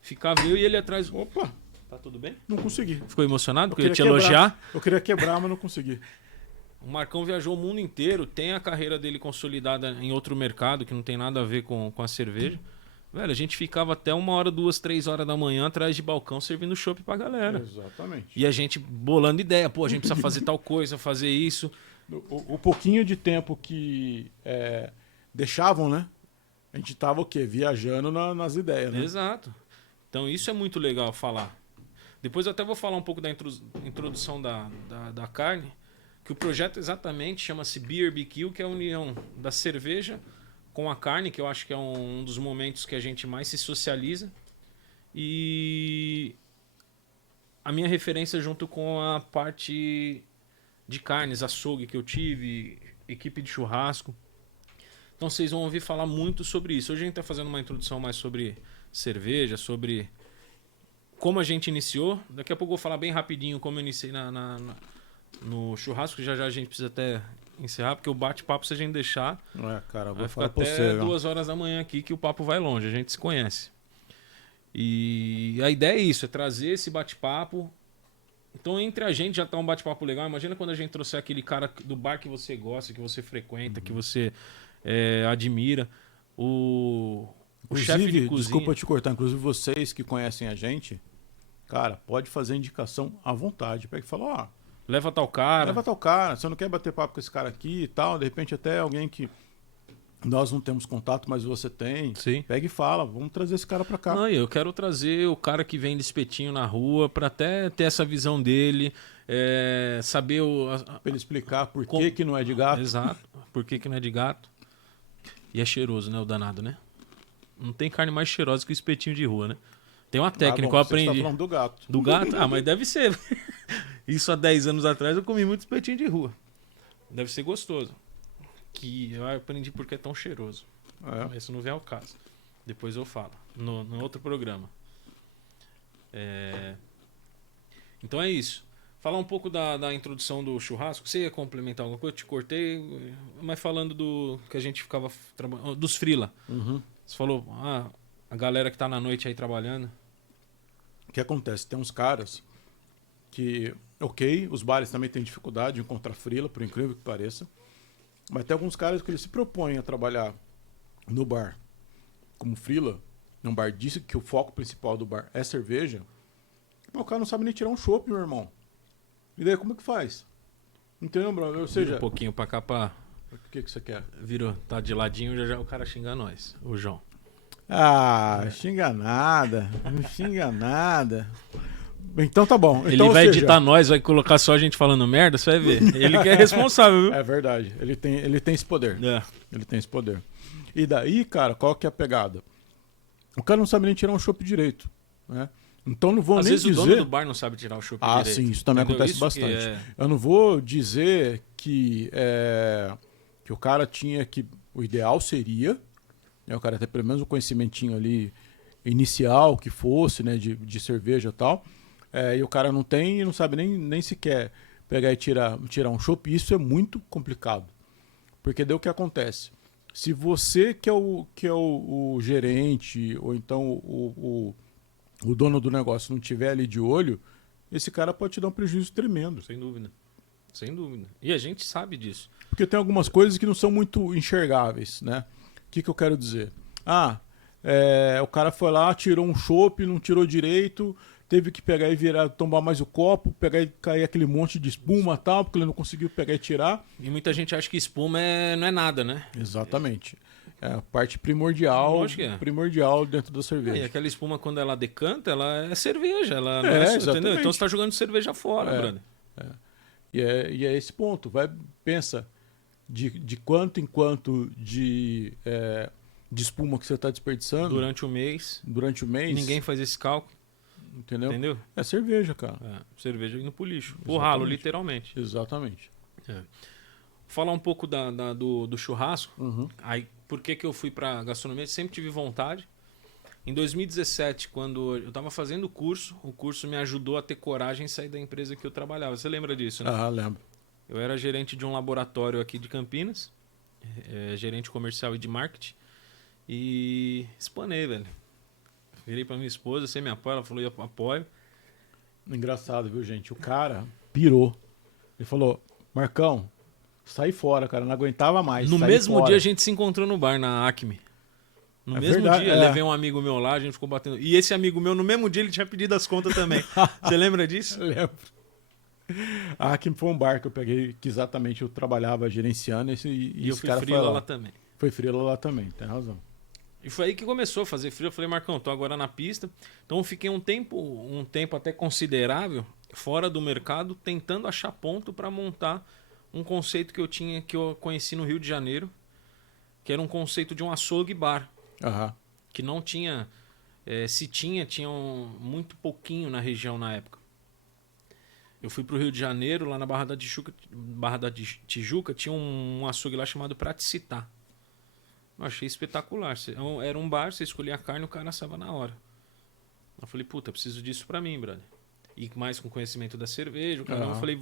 ficava eu e ele atrás... Opa! Tá tudo bem? Não consegui. Ficou emocionado porque eu ia te elogiar? Eu queria quebrar, mas não consegui. O Marcão viajou o mundo inteiro, tem a carreira dele consolidada em outro mercado, que não tem nada a ver com a cerveja. Velho, a gente ficava até 1h, 2, 3 horas da manhã atrás de balcão servindo chopp pra galera. Exatamente. E a gente bolando ideia. Pô, a gente precisa fazer tal coisa, fazer isso. O pouquinho de tempo que deixavam, né? A gente tava o quê? Viajando nas ideias, né? Exato. Então isso é muito legal falar. Depois eu até vou falar um pouco da introdução da carne, que o projeto exatamente chama-se Beer BQ, que é a união da cerveja com a carne, que eu acho que é um dos momentos que a gente mais se socializa. E a minha referência junto com a parte de carnes, açougue que eu tive, equipe de churrasco. Então vocês vão ouvir falar muito sobre isso. Hoje a gente está fazendo uma introdução mais sobre cerveja, sobre... como a gente iniciou. Daqui a pouco eu vou falar bem rapidinho como eu iniciei no churrasco, que já a gente precisa até encerrar, porque o bate-papo, se a gente deixar, cara, vai ficar até 2 horas da manhã aqui, que o papo vai longe, a gente se conhece. E a ideia é isso, é trazer esse bate-papo. Então entre a gente já tá um bate-papo legal. Imagina quando a gente trouxer aquele cara do bar que você gosta, que você frequenta, que você admira. O chefe de cozinha. Desculpa te cortar, inclusive vocês que conhecem a gente, cara, pode fazer indicação à vontade. Pega e fala, leva tal cara. Você não quer bater papo com esse cara aqui e tal, de repente até alguém que nós não temos contato, mas você tem. Sim. Pega e fala, vamos trazer esse cara pra cá. Não, eu quero trazer o cara que vende espetinho na rua pra até ter essa visão dele, saber pra ele explicar por que não é de gato. Exato, por que não é de gato. E é cheiroso, né, o danado, né? Não tem carne mais cheirosa que o espetinho de rua, né? Tem uma técnica, eu aprendi. Você tá falando do gato. Do gato? Mas deve ser. Isso há 10 anos atrás eu comi muito espetinho de rua. Deve ser gostoso. Que eu aprendi porque é tão cheiroso. Mas isso não vem ao caso. Depois eu falo. No outro programa. Então é isso. Falar um pouco da introdução do churrasco. Você ia complementar alguma coisa? Eu te cortei. Mas falando do que a gente ficava trabalhando. Dos freela. Uhum. Você falou, a galera que tá na noite aí trabalhando. O que acontece? Tem uns caras que, os bares também têm dificuldade de encontrar freela, por incrível que pareça. Mas tem alguns caras que eles se propõem a trabalhar no bar como freela, num bar disse que o foco principal do bar é cerveja, mas o cara não sabe nem tirar um chopp, meu irmão. E daí como é que faz? Entendeu, brother? Ou Vira seja, um pouquinho pra cá, o que você quer? virou, tá de ladinho, já o cara xinga nós, o João. Ah, xinga nada, não xinga nada. Então tá bom. Ele Então, ou vai seja, editar nós, vai colocar só a gente falando merda, você vai ver. Ele que é responsável, viu? É verdade, ele tem esse poder. É. Ele tem esse poder. E daí, cara, qual que é a pegada? O cara não sabe nem tirar um chopp direito, né? Então não vou Às nem vezes dizer... o dono do bar não sabe tirar o chopp direito. sim, isso também Entendeu? acontece Isso que bastante. Eu não vou dizer que o cara tinha que... O ideal seria, né, o cara ter pelo menos um conhecimentinho ali inicial que fosse, né, de cerveja e tal, e o cara não tem e não sabe nem sequer pegar e tirar um chopp. Isso é muito complicado. Porque daí o que acontece? Se você que é o gerente ou então o dono do negócio não tiver ali de olho, esse cara pode te dar um prejuízo tremendo. Sem dúvida. Sem dúvida. E a gente sabe disso. Porque tem algumas coisas que não são muito enxergáveis, né? O que eu quero dizer? O cara foi lá, tirou um chopp, não tirou direito, teve que pegar e virar, tomar mais o copo, pegar e cair aquele monte de espuma e tal, porque ele não conseguiu pegar e tirar. E muita gente acha que espuma não é nada, né? Exatamente. É a parte primordial, Lógico que é. primordial dentro da E cerveja. aquela espuma, quando ela decanta, ela é cerveja. Ela não É, entendeu? exatamente. Então você tá jogando cerveja fora, brother. E é esse ponto. Pensa de quanto em quanto de espuma que você está desperdiçando Durante o mês. durante o mês. Ninguém faz esse cálculo, entendeu? É cerveja, cara. Cerveja indo pro lixo. Pro Exatamente. ralo, literalmente. Exatamente. Falar um pouco do churrasco. Uhum. Aí, por que eu fui pra gastronomia? Sempre tive vontade. Em 2017, quando eu estava fazendo o curso me ajudou a ter coragem de sair da empresa que eu trabalhava. Você lembra disso, né? Lembro. Eu era gerente de um laboratório aqui de Campinas, gerente comercial e de marketing, e espanei, velho. Virei pra minha esposa, você me apoia? Ela falou, eu apoio. Engraçado, viu, gente? O cara pirou. Ele falou, Marcão, sai fora, cara. Não aguentava mais. No sai mesmo fora. dia a gente se encontrou no bar, na Acme. No É mesmo verdade, dia, levei um amigo meu lá, a gente ficou batendo. E esse amigo meu, no mesmo dia, ele tinha pedido as contas também. Você lembra disso? Eu lembro. Aqui foi um bar que eu peguei, que exatamente eu trabalhava gerenciando. E eu esse fui cara frila foi lá também. Foi frila lá também, tem razão. E foi aí que começou a fazer frio. Eu falei, Marcão, tô agora na pista. Então eu fiquei um tempo até considerável fora do mercado, tentando achar ponto para montar um conceito que eu conheci no Rio de Janeiro, que era um conceito de um açougue bar, que não tinha, se tinha muito pouquinho na região na época. Eu fui pro Rio de Janeiro, lá na Barra da Tijuca, tinha um açougue lá chamado Praticitá. Eu achei espetacular. Era um bar, você escolhia a carne e o cara assava na hora. Eu falei, puta, preciso disso pra mim, brother. E mais com conhecimento da cerveja. Eu falei,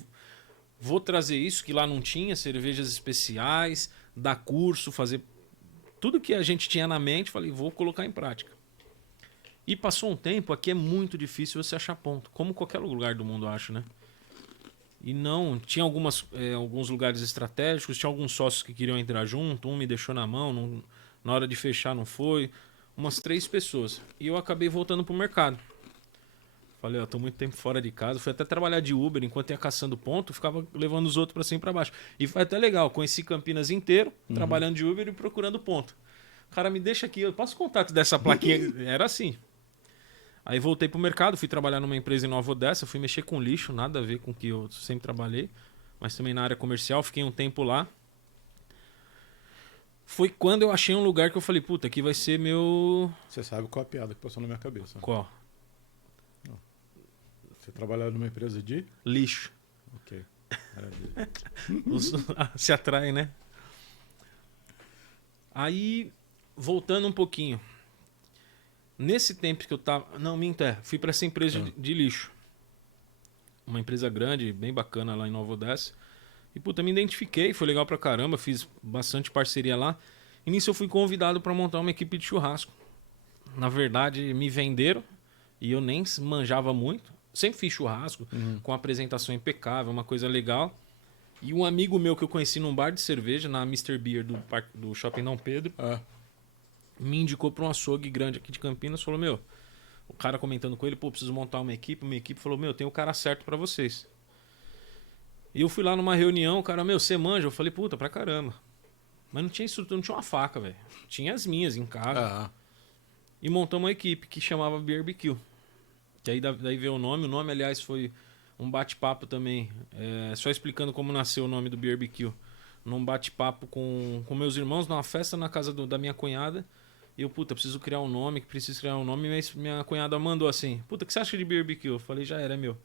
vou trazer isso que lá não tinha, cervejas especiais, dar curso, fazer tudo que a gente tinha na mente. Falei, vou colocar em prática. E passou um tempo, aqui é muito difícil você achar ponto. Como qualquer lugar do mundo, eu acho, né? E não, tinha alguns lugares estratégicos, tinha alguns sócios que queriam entrar junto, um me deixou na mão, na hora de fechar não foi, umas 3 pessoas. E eu acabei voltando pro mercado. Falei, tô muito tempo fora de casa, fui até trabalhar de Uber, enquanto ia caçando ponto, ficava levando os outros pra cima e pra baixo. E foi até legal, conheci Campinas inteiro, trabalhando de Uber e procurando ponto. O cara me deixa aqui, eu passo o contato dessa plaquinha, era assim. Aí voltei pro mercado, fui trabalhar numa empresa em Nova Odessa, fui mexer com lixo, nada a ver com o que eu sempre trabalhei, mas também na área comercial, fiquei um tempo lá. Foi quando eu achei um lugar que eu falei, puta, aqui vai ser meu... Você sabe qual é a piada que passou na minha cabeça. Qual? Você trabalhava numa empresa de... Lixo. Ok. Se atrai, né? Aí, voltando um pouquinho. Nesse tempo que eu tava... Não, fui pra essa empresa de lixo. Uma empresa grande, bem bacana lá em Nova Odessa. E, puta, me identifiquei, foi legal pra caramba, fiz bastante parceria lá. E nisso eu fui convidado pra montar uma equipe de churrasco. Na verdade, me venderam e eu nem manjava muito. Sempre fiz churrasco, com apresentação impecável, uma coisa legal. E um amigo meu que eu conheci num bar de cerveja, na Mr. Beer do Shopping Dom Pedro, me indicou pra um açougue grande aqui de Campinas. Falou, meu, o cara comentando com ele, pô, preciso montar uma equipe. Uma equipe falou, meu, tem o cara certo pra vocês. E eu fui lá numa reunião, o cara, meu, você manja? Eu falei, puta, pra caramba. Mas não tinha estrutura, não tinha uma faca, velho. Tinha as minhas em casa. E montamos uma equipe que chamava BRBQ. Que aí daí veio o nome. O nome, aliás, foi um bate-papo também. Só explicando como nasceu o nome do BRBQ. Num bate-papo com meus irmãos, numa festa na casa da minha cunhada. E eu, puta, preciso criar um nome, Mas minha cunhada mandou assim, puta, o que você acha de BRBQ? Eu falei, já era, é meu.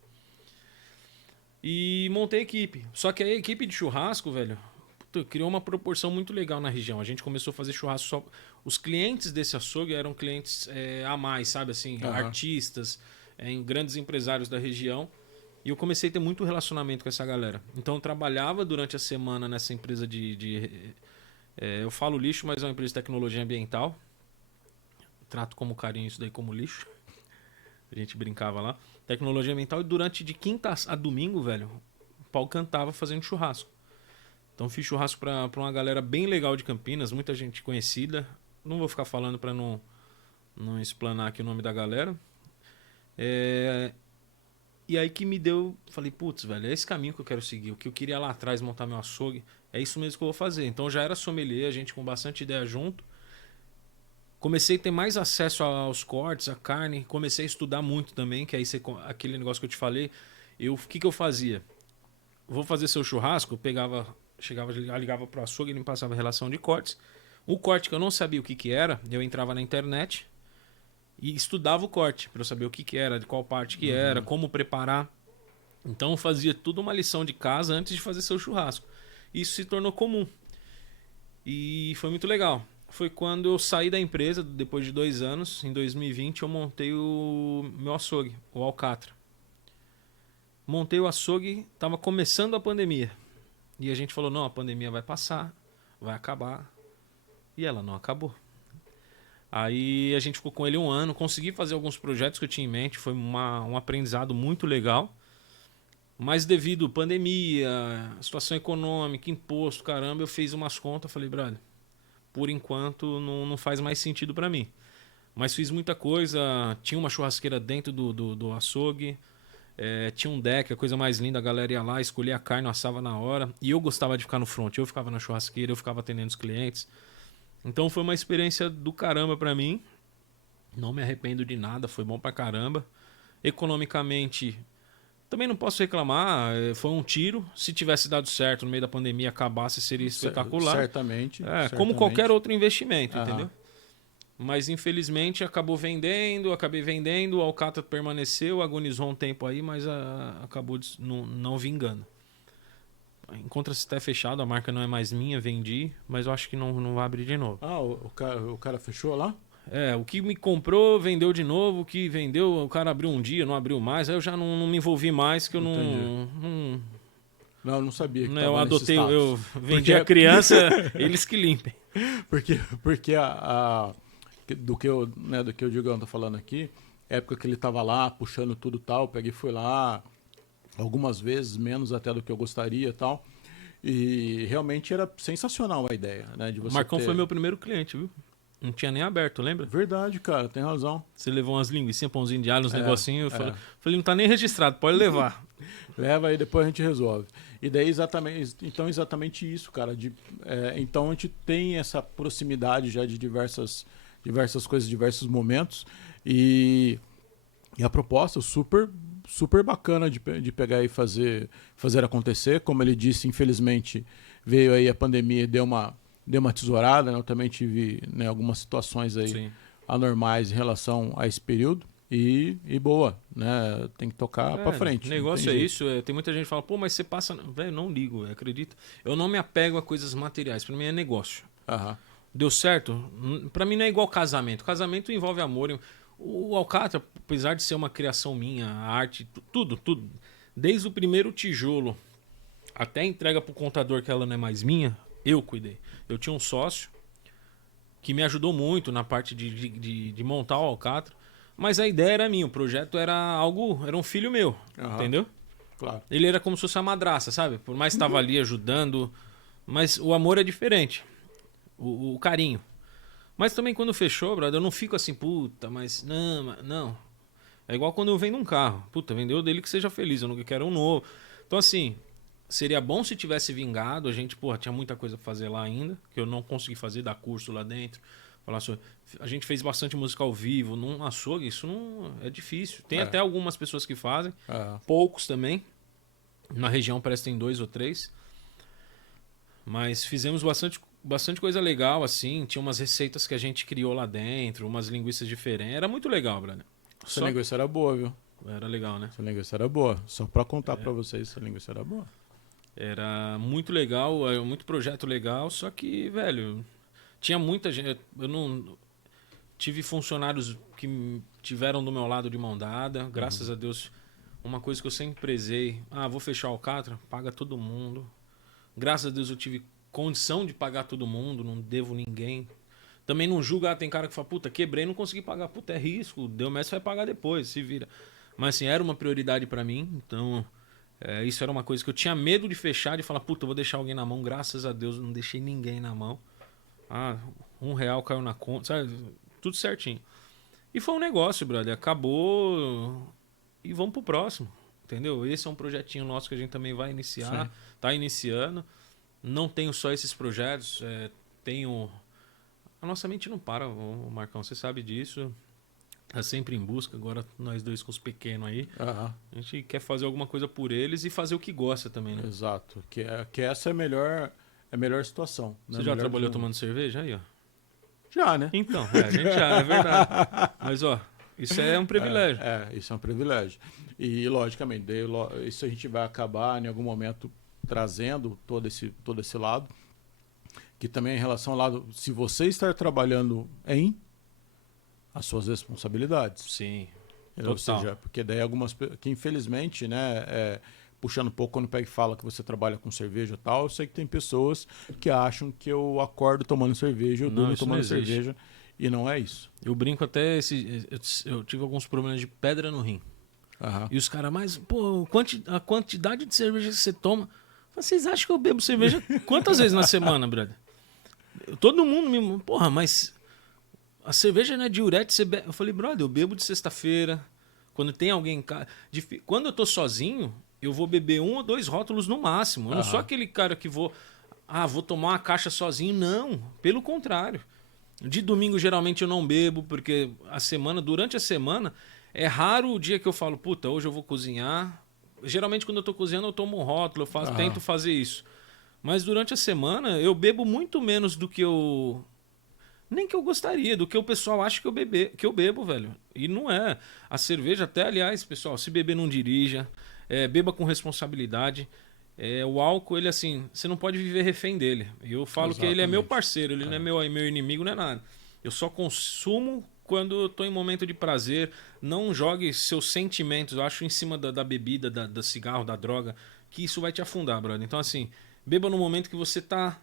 E montei a equipe. Só que a equipe de churrasco, velho, puta, criou uma proporção muito legal na região. A gente começou a fazer churrasco só... Os clientes desse açougue eram clientes a mais, sabe assim? Artistas, grandes empresários da região. E eu comecei a ter muito relacionamento com essa galera. Então eu trabalhava durante a semana nessa empresa eu falo lixo, mas é uma empresa de tecnologia ambiental. Trato como carinho isso daí como lixo. A gente brincava lá. Tecnologia ambiental. E durante de quinta a domingo, velho, o pau cantava fazendo churrasco. Então fiz churrasco pra uma galera bem legal de Campinas, muita gente conhecida. Não vou ficar falando pra não explanar aqui o nome da galera. E aí que me deu... Falei, putz, velho, é esse caminho que eu quero seguir. O que eu queria lá atrás, montar meu açougue, é isso mesmo que eu vou fazer. Então já era sommelier, a gente com bastante ideia junto. Comecei a ter mais acesso aos cortes, à carne. Comecei a estudar muito também, que aí aquele negócio que eu te falei. O que eu fazia? Vou fazer seu churrasco, ligava pro açougue, ele me passava a relação de cortes. O corte que eu não sabia o que era, eu entrava na internet e estudava o corte, para eu saber o que era, de qual parte que era, como preparar. Então eu fazia tudo uma lição de casa antes de fazer seu churrasco. Isso se tornou comum. E foi muito legal. Foi quando eu saí da empresa, depois de 2 anos, em 2020, eu montei o meu açougue, o Alcatra. Montei o açougue, estava começando a pandemia. E a gente falou, não, a pandemia vai passar, vai acabar. E ela não acabou. Aí a gente ficou com ele 1 ano, consegui fazer alguns projetos que eu tinha em mente, foi um aprendizado muito legal. Mas devido à pandemia, situação econômica, imposto, caramba, eu fiz umas contas, falei, brother, por enquanto não faz mais sentido para mim. Mas fiz muita coisa, tinha uma churrasqueira dentro do açougue, tinha um deck, a coisa mais linda, a galera ia lá, escolhia a carne, assava na hora. E eu gostava de ficar no front, eu ficava na churrasqueira, eu ficava atendendo os clientes. Então foi uma experiência do caramba pra mim. Não me arrependo de nada, foi bom pra caramba. Economicamente, também não posso reclamar, foi um tiro. Se tivesse dado certo no meio da pandemia, acabasse, seria espetacular. Certamente. Como qualquer outro investimento, entendeu? Mas infelizmente acabei vendendo, o Alcatra permaneceu, agonizou um tempo aí, mas acabou não vingando. Encontra-se até fechado, a marca não é mais minha, vendi, mas eu acho que não vai abrir de novo. O cara fechou lá? O que me comprou, vendeu de novo, o que vendeu, o cara abriu um dia, não abriu mais, aí eu já não me envolvi mais, que eu não sabia que eu adotei, eu vendi a criança, eles que limpem. Porque do que o Digão tá falando aqui, época que ele tava lá, puxando tudo tal, peguei e fui lá, algumas vezes, menos até do que eu gostaria e tal. E realmente era sensacional a ideia, né? De você o Marcão foi meu primeiro cliente, viu? Não tinha nem aberto, lembra? Verdade, cara, tem razão. Você levou umas linguiçinhas, pãozinho de alho, uns negocinhos. Eu falei, não tá nem registrado, pode levar. Leva aí, depois a gente resolve. E daí exatamente isso, cara. Então a gente tem essa proximidade já de diversas coisas, diversos momentos. E a proposta super bacana de pegar e fazer acontecer. Como ele disse, infelizmente veio aí a pandemia e deu uma tesourada, né? Eu também tive, né, algumas situações aí anormais em relação a esse período. E boa, né? Tem que tocar pra frente. O negócio é isso. Tem muita gente que fala, pô, mas você passa... Velho, não ligo, acredita. Eu não me apego a coisas materiais. Pra mim é negócio. Deu certo? Pra mim não é igual casamento. Casamento envolve amor. O Alcatra, apesar de ser uma criação minha, a arte, tudo. Desde o primeiro tijolo até a entrega pro contador, que ela não é mais minha, eu cuidei. Eu tinha um sócio que me ajudou muito na parte de montar o Alcatra. Mas a ideia era minha, o projeto era um filho meu, entendeu? Claro. Ele era como se fosse a madraça, sabe? Por mais que estava ali ajudando, mas o amor é diferente. O carinho. Mas também quando fechou, brother, eu não fico assim, puta, mas não. É igual quando eu vendo um carro. Puta, vendeu dele que seja feliz, eu não quero um novo. Então assim, seria bom se tivesse vingado. A gente, porra, tinha muita coisa pra fazer lá ainda, que eu não consegui fazer, dar curso lá dentro. Falar sobre... A gente fez bastante música ao vivo, num açougue, isso não é difícil. Tem até algumas pessoas que fazem, poucos também. Na região parece que tem 2 ou 3. Mas fizemos bastante coisa legal, assim. Tinha umas receitas que a gente criou lá dentro, umas linguiças diferentes. Era muito legal, brother. Essa linguiça era boa, viu? Era legal, né? Essa linguiça era boa. Só pra contar pra vocês, essa linguiça era boa. Era muito legal, muito projeto legal, só que, velho, tinha muita gente. Eu não. Tive funcionários que tiveram do meu lado de mão dada. Graças a Deus, uma coisa que eu sempre prezei. Vou fechar o Alcatra, paga todo mundo. Graças a Deus eu tive condição de pagar todo mundo, não devo ninguém. Também não julga, tem cara que fala, puta, quebrei, não consegui pagar. Puta, é risco, deu mestre, vai pagar depois, se vira. Mas assim, era uma prioridade pra mim, então isso era uma coisa que eu tinha medo de fechar, de falar, puta, eu vou deixar alguém na mão. Graças a Deus eu não deixei ninguém na mão. R$1 caiu na conta, sabe? Tudo certinho. E foi um negócio, brother, acabou e vamos pro próximo, entendeu? Esse é um projetinho nosso que a gente também vai iniciar, tá iniciando. Não tenho só esses projetos, tenho... A nossa mente não para, Marcão, você sabe disso. É sempre em busca, agora nós dois com os pequenos aí. A gente quer fazer alguma coisa por eles e fazer o que gosta também, né? Exato. Que essa é a melhor situação. Você já trabalhou tomando cerveja aí, ó? Já, né? Então, a gente já, é verdade. Mas, ó, isso é um privilégio. Isso é um privilégio. E, logicamente, isso a gente vai acabar, em algum momento, trazendo todo esse lado. Que também em relação ao lado, se você estar trabalhando em as suas responsabilidades. Sim. Ou seja, porque daí algumas que infelizmente, né, puxando um pouco quando pega e fala que você trabalha com cerveja e tal, eu sei que tem pessoas que acham que eu acordo tomando cerveja, eu durmo tomando cerveja, e não é isso. Eu brinco até, eu tive alguns problemas de pedra no rim. E os caras, mas, pô, a quantidade de cerveja que você toma, vocês acham que eu bebo cerveja quantas vezes na semana, brother? Todo mundo me... Porra, mas a cerveja não é diurético, você bebe... Eu falei, brother, eu bebo de sexta-feira, quando tem alguém em casa... Quando eu tô sozinho, eu vou beber 1 ou 2 rótulos no máximo. Eu não sou aquele cara que vou tomar uma caixa sozinho. Não, pelo contrário. De domingo, geralmente, eu não bebo, porque durante a semana, é raro o dia que eu falo, puta, hoje eu vou cozinhar. Geralmente, quando eu tô cozinhando, eu tomo um rótulo, tento fazer isso. Mas durante a semana eu bebo muito menos do que eu... Nem que eu gostaria, do que o pessoal acha que eu bebo, velho. E não é. A cerveja até, aliás, pessoal, se beber não dirija, beba com responsabilidade. O álcool, ele assim, você não pode viver refém dele. Eu falo que ele é meu parceiro, ele não é meu inimigo, não é nada. Eu só consumo quando eu tô em momento de prazer. Não jogue seus sentimentos, eu acho, em cima da bebida, da cigarro, da droga, que isso vai te afundar, brother. Então assim... Beba no momento que você tá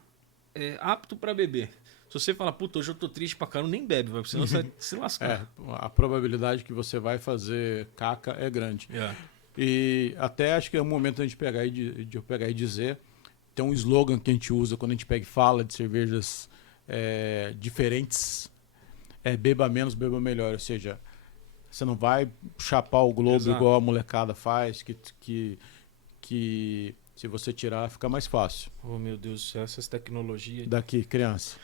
apto pra beber. Se você falar, puta, hoje eu tô triste pra caramba, nem bebe, senão você vai se lascar. A probabilidade que você vai fazer caca é grande. E até acho que é o momento de eu pegar e dizer, tem um slogan que a gente usa quando a gente pega e fala de cervejas diferentes, beba menos, beba melhor. Ou seja, você não vai chapar o globo igual a molecada faz, que se você tirar, fica mais fácil. Oh, meu Deus do céu, essas tecnologias... Daqui, criança.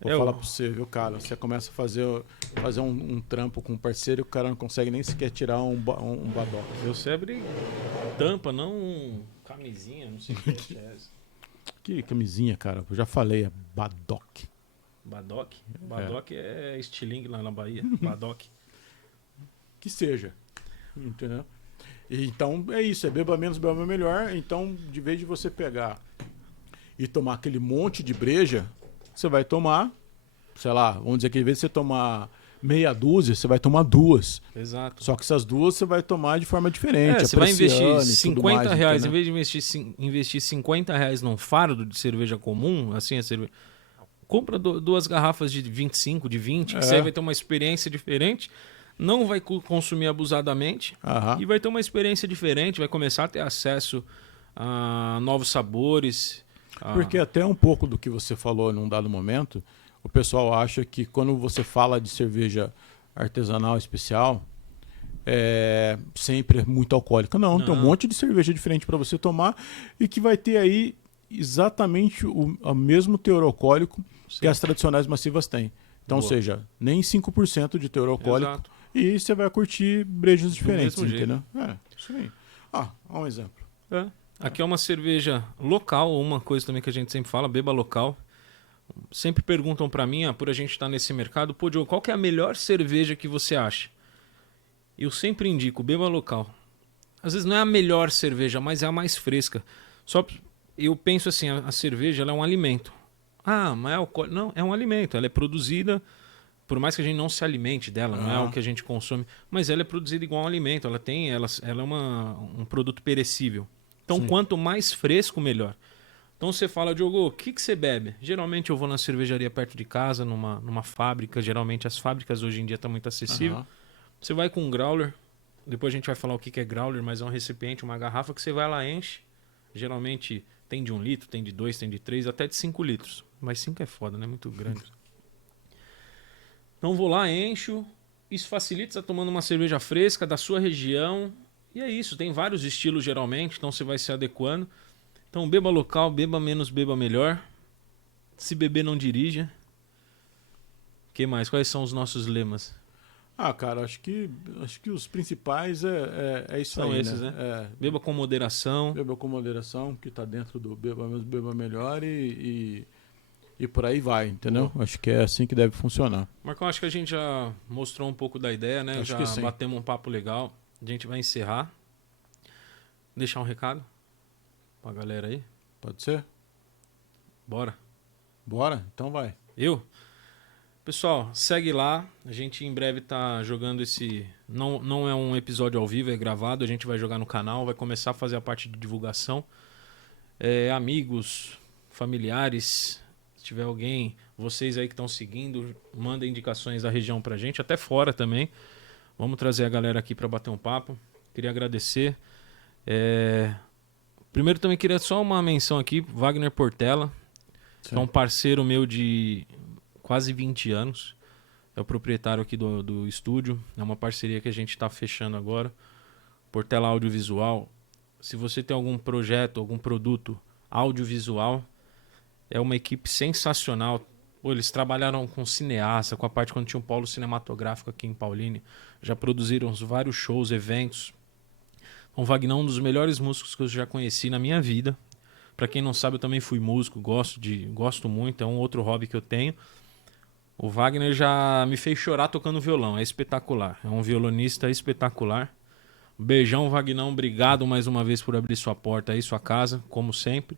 Vou falar pra você, viu, cara? Você começa a fazer um trampo com um parceiro e o cara não consegue nem sequer tirar um badoque. Meu cérebro tampa, não camisinha, não sei o que é essa. Que camisinha, cara? Eu já falei, é badoque. Badoque? Badoque é estilingue lá na Bahia. Badoque. Que seja. Entendeu? Então é isso, beba menos, beba melhor. Então, de vez de você pegar e tomar aquele monte de breja, você vai tomar, sei lá, vamos dizer que em vez de você tomar meia dúzia, você vai tomar 2. Exato. Só que essas 2 você vai tomar de forma diferente. Você vai investir R$50, reais, em vez de investir R$50 num fardo de cerveja comum, assim, compra 2 garrafas de 25, de 20, que você vai ter uma experiência diferente. não vai consumir abusadamente e vai ter uma experiência diferente, vai começar a ter acesso a novos sabores. Porque até um pouco do que você falou num dado momento, o pessoal acha que quando você fala de cerveja artesanal especial, sempre é muito alcoólica. Não, tem um monte de cerveja diferente para você tomar e que vai ter aí exatamente o mesmo teor alcoólico que as tradicionais massivas têm. Então, ou seja, nem 5% de teor alcoólico. Exato. E você vai curtir brejas diferentes, entendeu? Isso aí. Um exemplo. Aqui é uma cerveja local, uma coisa também que a gente sempre fala, beba local. Sempre perguntam para mim, por a gente estar nesse mercado, pô, Diogo, qual que é a melhor cerveja que você acha? Eu sempre indico, beba local. Às vezes não é a melhor cerveja, mas é a mais fresca. Eu penso assim, a cerveja ela é um alimento. Mas é alcoólico. Não, é um alimento. Ela é produzida, por mais que a gente não se alimente dela, não é o que a gente consome, mas ela é produzida igual um alimento. Ela é um produto perecível. Então, quanto mais fresco, melhor. Então, você fala, Diogo, o que você bebe? Geralmente eu vou na cervejaria perto de casa, numa fábrica. Geralmente as fábricas hoje em dia estão muito acessíveis. Você vai com um growler. Depois a gente vai falar o que é growler, mas é um recipiente, uma garrafa que você vai lá, enche. Geralmente tem de 1 litro, tem de 2, tem de 3, até de 5 litros. Mas 5 é foda, né? Muito grande. Então vou lá, encho. Isso facilita, você tá tomando uma cerveja fresca da sua região. E é isso, tem vários estilos geralmente, então você vai se adequando. Então beba local, beba menos, beba melhor. Se beber, não dirija. O que mais? Quais são os nossos lemas? Cara, acho que os principais é isso são aí, esses, né? Beba com moderação. Beba com moderação, que tá dentro do beba menos, beba melhor e por aí vai, entendeu? Acho que é assim que deve funcionar. Marcão, acho que a gente já mostrou um pouco da ideia, né? Acho já que sim. Batemos um papo legal. A gente vai encerrar. Deixar um recado pra galera aí. Pode ser? Bora. Então vai. Pessoal, segue lá. A gente em breve tá jogando esse... Não é um episódio ao vivo, é gravado. A gente vai jogar no canal, vai começar a fazer a parte de divulgação. Amigos, familiares, se tiver alguém, vocês aí que estão seguindo, mandem indicações da região pra gente, até fora também. Vamos trazer a galera aqui para bater um papo. Queria agradecer. Primeiro também queria só uma menção aqui, Wagner Portela, que é um parceiro meu de quase 20 anos. É o proprietário aqui do estúdio. É uma parceria que a gente está fechando agora. Portela Audiovisual. Se você tem algum projeto, algum produto audiovisual, é uma equipe sensacional. Eles trabalharam com cineasta, com a parte quando tinha um polo cinematográfico aqui em Paulínia. Já produziram vários shows, eventos. O Wagner é um dos melhores músicos que eu já conheci na minha vida. Para quem não sabe, eu também fui músico, gosto muito, é um outro hobby que eu tenho. O Wagner já me fez chorar tocando violão, é espetacular. É um violonista espetacular. Beijão, Wagner, obrigado mais uma vez por abrir sua porta aí, sua casa, como sempre.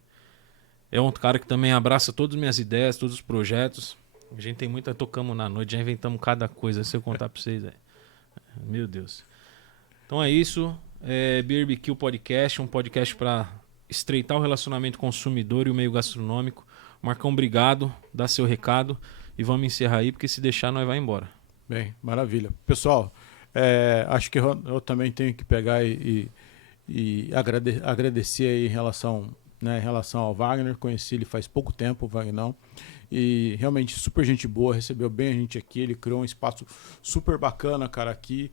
É um cara que também abraça todas as minhas ideias, todos os projetos. A gente tem muita... Tocamos na noite, já inventamos cada coisa, se eu contar pra vocês. Meu Deus. Então é isso. BRBQ Podcast, um podcast para estreitar o relacionamento consumidor e o meio gastronômico. Marcão, obrigado. Dá seu recado e vamos encerrar aí, porque se deixar, nós vai embora. Bem, maravilha. Pessoal, acho que eu também tenho que pegar e agradecer aí em relação ao Wagner. Conheci ele faz pouco tempo, o Wagner, e realmente super gente boa, recebeu bem a gente aqui. Ele criou um espaço super bacana, cara, aqui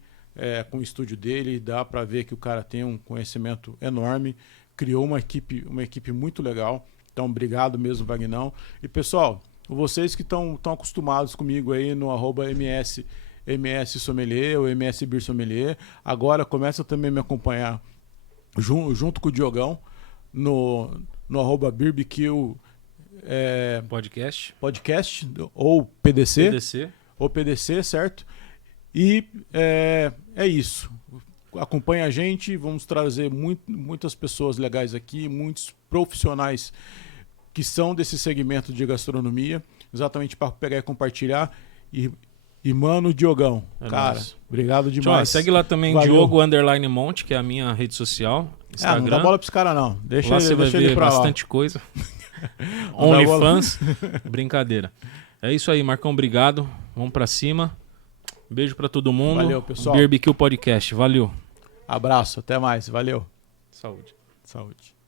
com o estúdio dele. Dá para ver que o cara tem um conhecimento enorme, criou uma equipe muito legal. Então, obrigado mesmo, Wagner. E pessoal, vocês que estão acostumados comigo aí no @MS Sommelier ou MS Beer Sommelier, agora começa também a me acompanhar junto com o Diogão no @BRBQ podcast ou PDC, certo? E é isso. Acompanha a gente, vamos trazer muitas pessoas legais aqui, muitos profissionais que são desse segmento de gastronomia, exatamente para pegar e compartilhar. E mano, Diogão, cara, nóis. Obrigado demais. Segue lá também, Diogo_Monte, que é a minha rede social, Instagram. Não dá bola pros caras não, deixa lá ele, você vai deixa ver ele pra bastante lá. Coisa. OnlyFans, brincadeira. É isso aí, Marcão, obrigado. Vamos pra cima. Beijo pra todo mundo. Valeu, pessoal. Barbecue Podcast. Valeu. Abraço, até mais. Valeu. Saúde. Saúde.